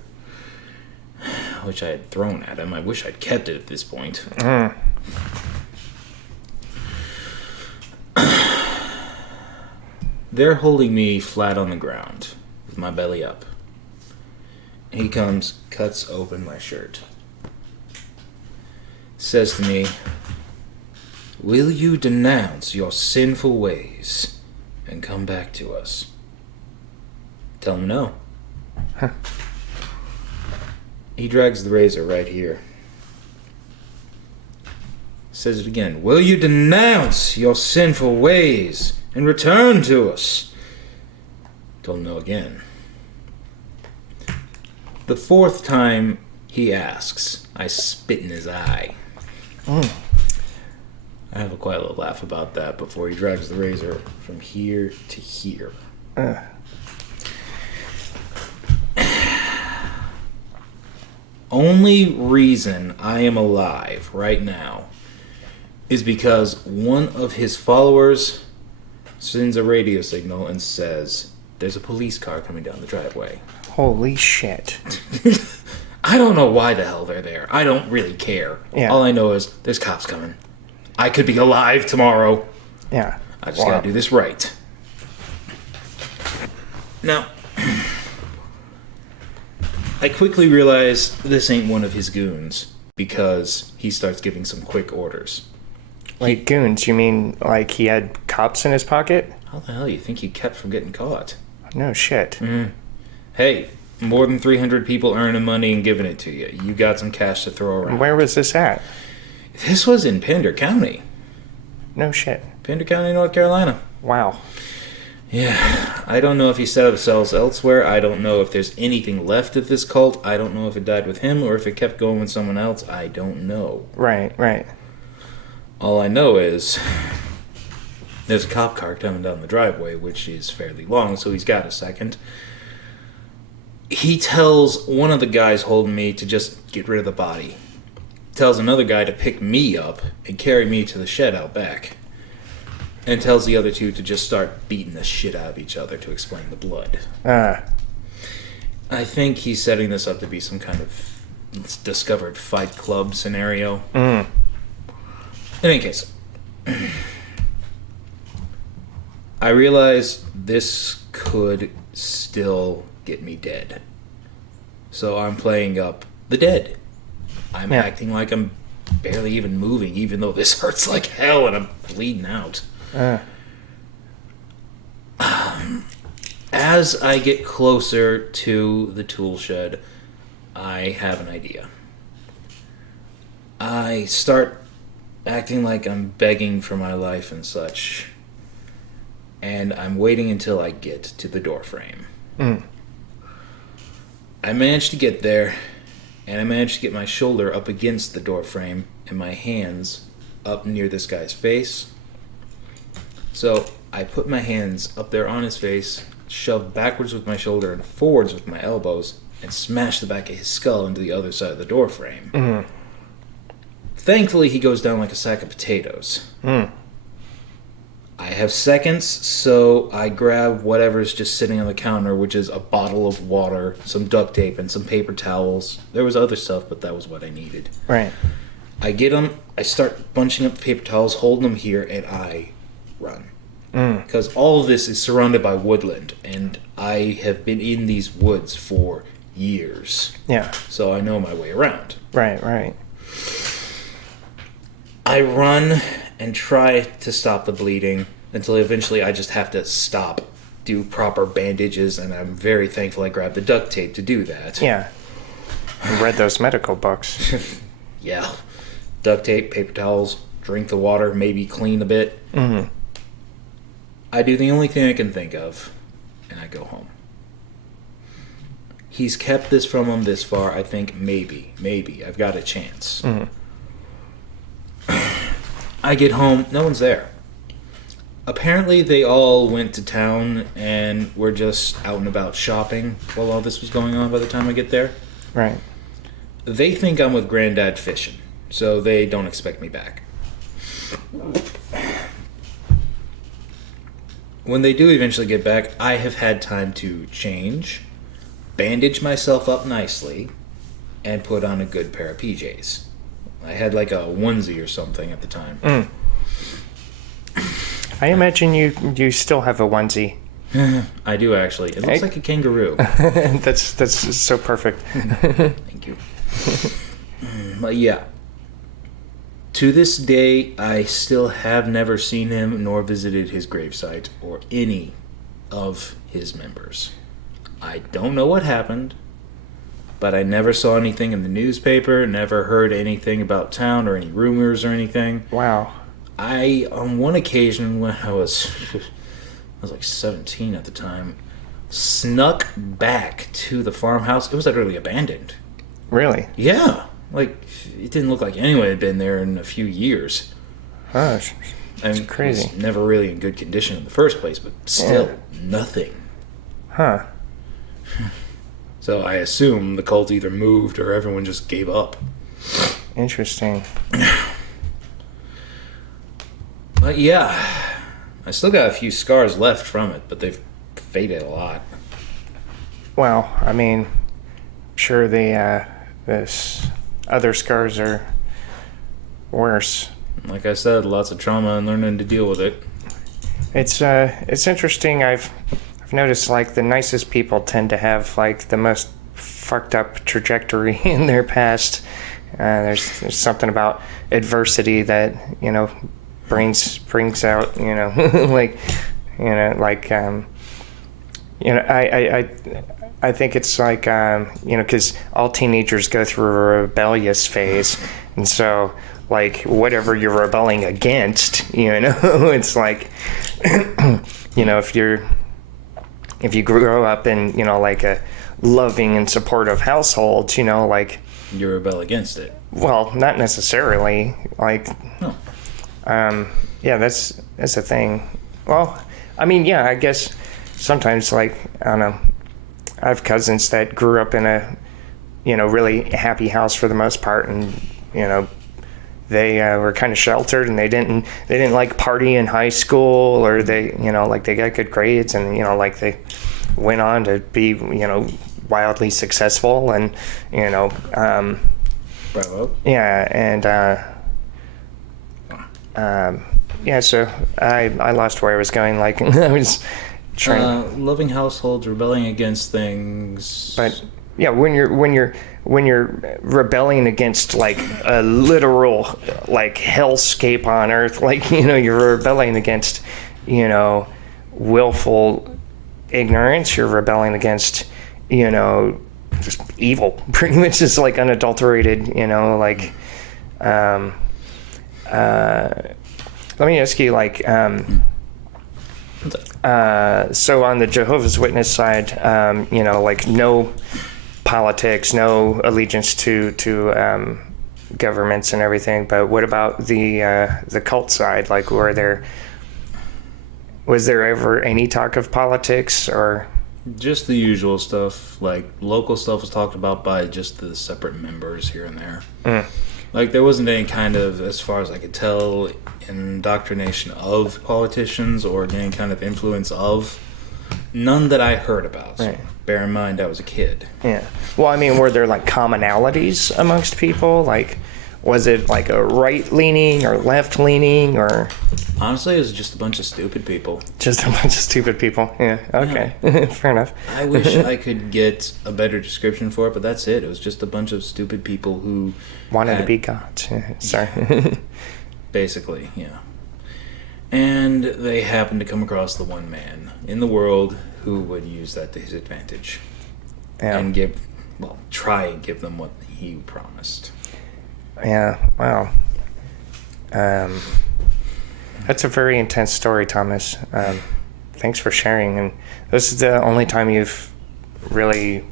which I had thrown at him. I wish I'd kept it at this point. They're holding me flat on the ground, with my belly up. He comes, cuts open my shirt, says to me, will you denounce your sinful ways and come back to us? Tell him no. He drags the razor right here. Says it again. Will you denounce your sinful ways and return to us? Tell him no again. The fourth time he asks, I spit in his eye. I have a quiet little laugh about that before he drags the razor from here to here. Only reason I am alive right now is because one of his followers sends a radio signal and says, there's a police car coming down the driveway. Holy shit. I don't know why the hell they're there. I don't really care. Yeah. All I know is there's cops coming. I could be alive tomorrow. Yeah. I just gotta do this right. Now, I quickly realize this ain't one of his goons because he starts giving some quick orders. Like goons, you mean like he had cops in his pocket? How the hell you think he kept from getting caught? No shit. Hey, more than 300 people earning money and giving it to you. You got some cash to throw around. Where was this at? This was in Pender County. No shit. Pender County, North Carolina. Wow. Yeah, I don't know if he set up cells elsewhere. I don't know if there's anything left of this cult. I don't know if it died with him or if it kept going with someone else. I don't know. Right. All I know is there's a cop car coming down the driveway, which is fairly long, so he's got a second. He tells one of the guys holding me to just get rid of the body. Tells another guy to pick me up and carry me to the shed out back. And tells the other two to just start beating the shit out of each other to explain the blood. I think he's setting this up to be some kind of discovered Fight Club scenario. In any case, I realize this could still get me dead. So I'm playing up the dead. I'm acting like I'm barely even moving, even though this hurts like hell and I'm bleeding out. As I get closer to the tool shed, I have an idea. I start acting like I'm begging for my life and such, and I'm waiting until I get to the door frame. I managed to get there, and I managed to get my shoulder up against the door frame and my hands up near this guy's face. So I put my hands up there on his face, shoved backwards with my shoulder and forwards with my elbows, and smashed the back of his skull into the other side of the door frame. Thankfully, he goes down like a sack of potatoes. I have seconds, so I grab whatever's just sitting on the counter, which is a bottle of water, some duct tape, and some paper towels. There was other stuff, but that was what I needed. Right. I get them, I start bunching up the paper towels, holding them here, and I run. Because all of this is surrounded by woodland, and I have been in these woods for years. Yeah. So I know my way around. Right. I run and try to stop the bleeding until eventually I just have to stop, do proper bandages, and I'm very thankful I grabbed the duct tape to do that. Yeah. I read those medical books. Yeah. Duct tape, paper towels, drink the water, maybe clean a bit. I do the only thing I can think of, and I go home. He's kept this from him this far. I think maybe I've got a chance. I get home, no one's there. Apparently they all went to town and were just out and about shopping while all this was going on by the time I get there. Right. They think I'm with Granddad fishing, so they don't expect me back. When they do eventually get back, I have had time to change, bandage myself up nicely, and put on a good pair of PJs. I had like a onesie or something at the time. I imagine you still have a onesie. I do actually. It looks like a kangaroo. That's so perfect. Thank you. But yeah. To this day, I still have never seen him nor visited his gravesite or any of his members. I don't know what happened, but I never saw anything in the newspaper, never heard anything about town or any rumors or anything. Wow. On one occasion when I was like 17 at the time, snuck back to the farmhouse. It was literally abandoned. Really? Yeah. Like, it didn't look like anyone had been there in a few years. Oh, that's crazy. It was never really in good condition in the first place, but still, nothing. Huh. So I assume the cult either moved or everyone just gave up. Interesting. But yeah, I still got a few scars left from it, but they've faded a lot. Well, I mean, sure this other scars are worse. Like I said, lots of trauma and learning to deal with it. It's interesting. I've noticed like the nicest people tend to have like the most fucked up trajectory in their past. There's something about adversity that brings out I think it's like because all teenagers go through a rebellious phase, and so like whatever you're rebelling against, it's like if you grow up in like a loving and supportive household, like you rebel against it. Well, not necessarily. Like, no. Yeah, that's the thing. Well, I mean, yeah, I guess sometimes, like, I don't know, I have cousins that grew up in a, really happy house for the most part, and, they were kind of sheltered, and they didn't like party in high school, or they, like they got good grades, and, like they went on to be, wildly successful, and, Bravo. yeah, and, yeah, so I lost where I was going. Like I was trying. Loving households, rebelling against things. But yeah, when you're rebelling against like a literal like hellscape on earth, like you're rebelling against willful ignorance. You're rebelling against just evil. Pretty much just like unadulterated. Like. Let me ask you, like, so on the Jehovah's Witness side, like no politics, no allegiance to governments and everything. But what about the cult side? Like, was there ever any talk of politics or? Just the usual stuff. Like local stuff was talked about by just the separate members here and there. Like, there wasn't any kind of, as far as I could tell, indoctrination of politicians or any kind of influence of. None that I heard about. Right. Bear in mind, I was a kid. Yeah. Well, I mean, were there, like, commonalities amongst people? Like, was it, like, a right-leaning or left-leaning or... Honestly, it was just a bunch of stupid people. Just a bunch of stupid people. Yeah, okay. Yeah. Fair enough. I wish I could get a better description for it, but that's it. It was just a bunch of stupid people who... wanted to be gods. Sorry. Basically, yeah. And they happened to come across the one man in the world who would use that to his advantage. Yeah. And try and give them what he promised. Yeah, wow. That's a very intense story, Thomas. Thanks for sharing. And this is the only time you've really,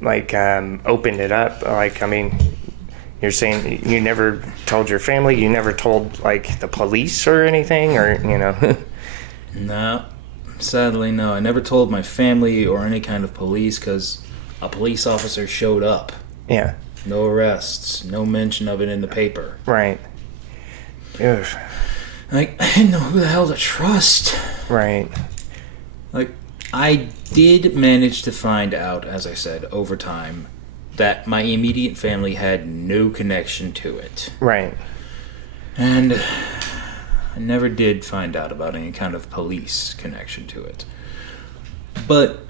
like, opened it up. Like, I mean, you're saying you never told your family, you never told, like, the police or anything, or, No, sadly, no. I never told my family or any kind of police because a police officer showed up. Yeah. No arrests, no mention of it in the paper. Right. Ugh. Like, I didn't know who the hell to trust. Right. Like, I did manage to find out, as I said, over time, that my immediate family had no connection to it. Right. And I never did find out about any kind of police connection to it. But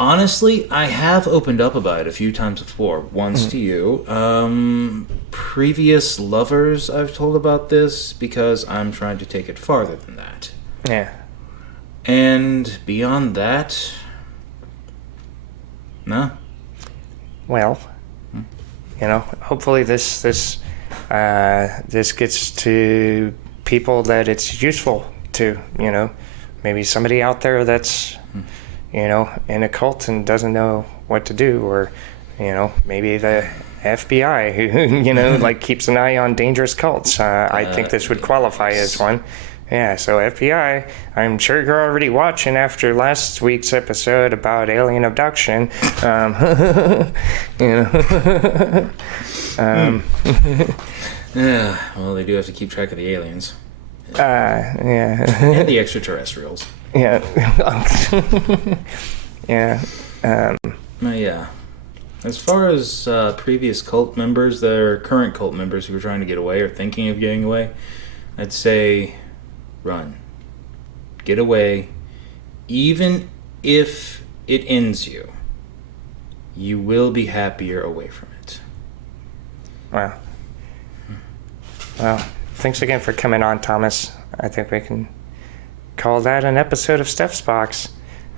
Honestly, I have opened up about it a few times before. Once to you. Previous lovers I've told about this because I'm trying to take it farther than that. Yeah. And beyond that, no. Well, hopefully this gets to people that it's useful to. Maybe somebody out there that's in a cult and doesn't know what to do, or maybe the FBI who like keeps an eye on dangerous cults. I think this would qualify as one. Yeah, so FBI, I'm sure you're already watching after last week's episode about alien abduction. Yeah, well, they do have to keep track of the aliens. Yeah. And the extraterrestrials. Yeah. Yeah. Yeah. As far as previous cult members, that are current cult members who are trying to get away or thinking of getting away, I'd say run. Get away. Even if it ends you, you will be happier away from it. Wow. Well, thanks again for coming on, Thomas. I think we can call that an episode of Steph's Box.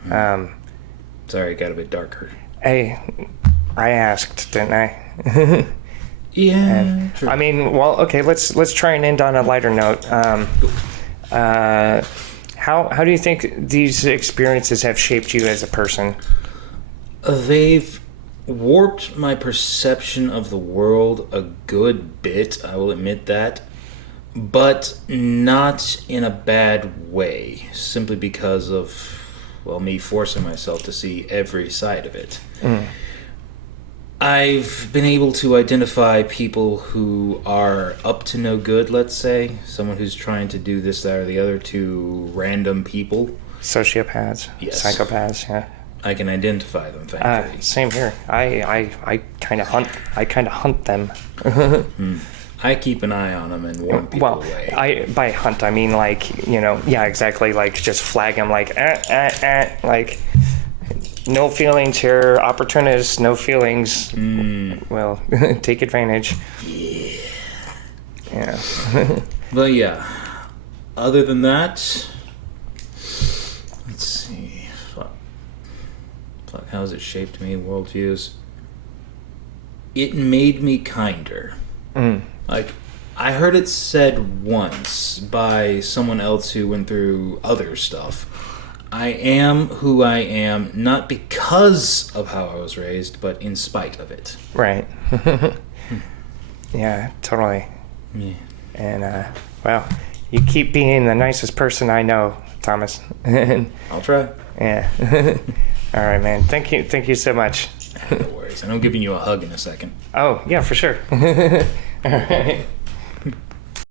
Sorry, it got a bit darker. Hey, I asked, didn't I? Yeah. True. I mean, well, okay. Let's try and end on a lighter note. How do you think these experiences have shaped you as a person? They've warped my perception of the world a good bit, I will admit that. But not in a bad way, simply because of, me forcing myself to see every side of it. I've been able to identify people who are up to no good, let's say. Someone who's trying to do this, that, or the other to random people. Sociopaths, Yes. Psychopaths, yeah. I can identify them, thankfully. Same here. I kind of hunt them. I keep an eye on them and warn people away. By hunt I mean like yeah, exactly, like just flag them like like no feelings here, opportunists, no feelings. Well, take advantage. Yeah. But yeah, other than that, let's see. Fuck, how has it shaped me, worldviews? It made me kinder. Like, I heard it said once by someone else who went through other stuff. I am who I am, not because of how I was raised, but in spite of it. Right. Yeah, totally. Yeah. And well, you keep being the nicest person I know, Thomas. I'll try. Yeah. All right, man. Thank you so much. No worries. I know I'm giving you a hug in a second. Oh, yeah, for sure. All right.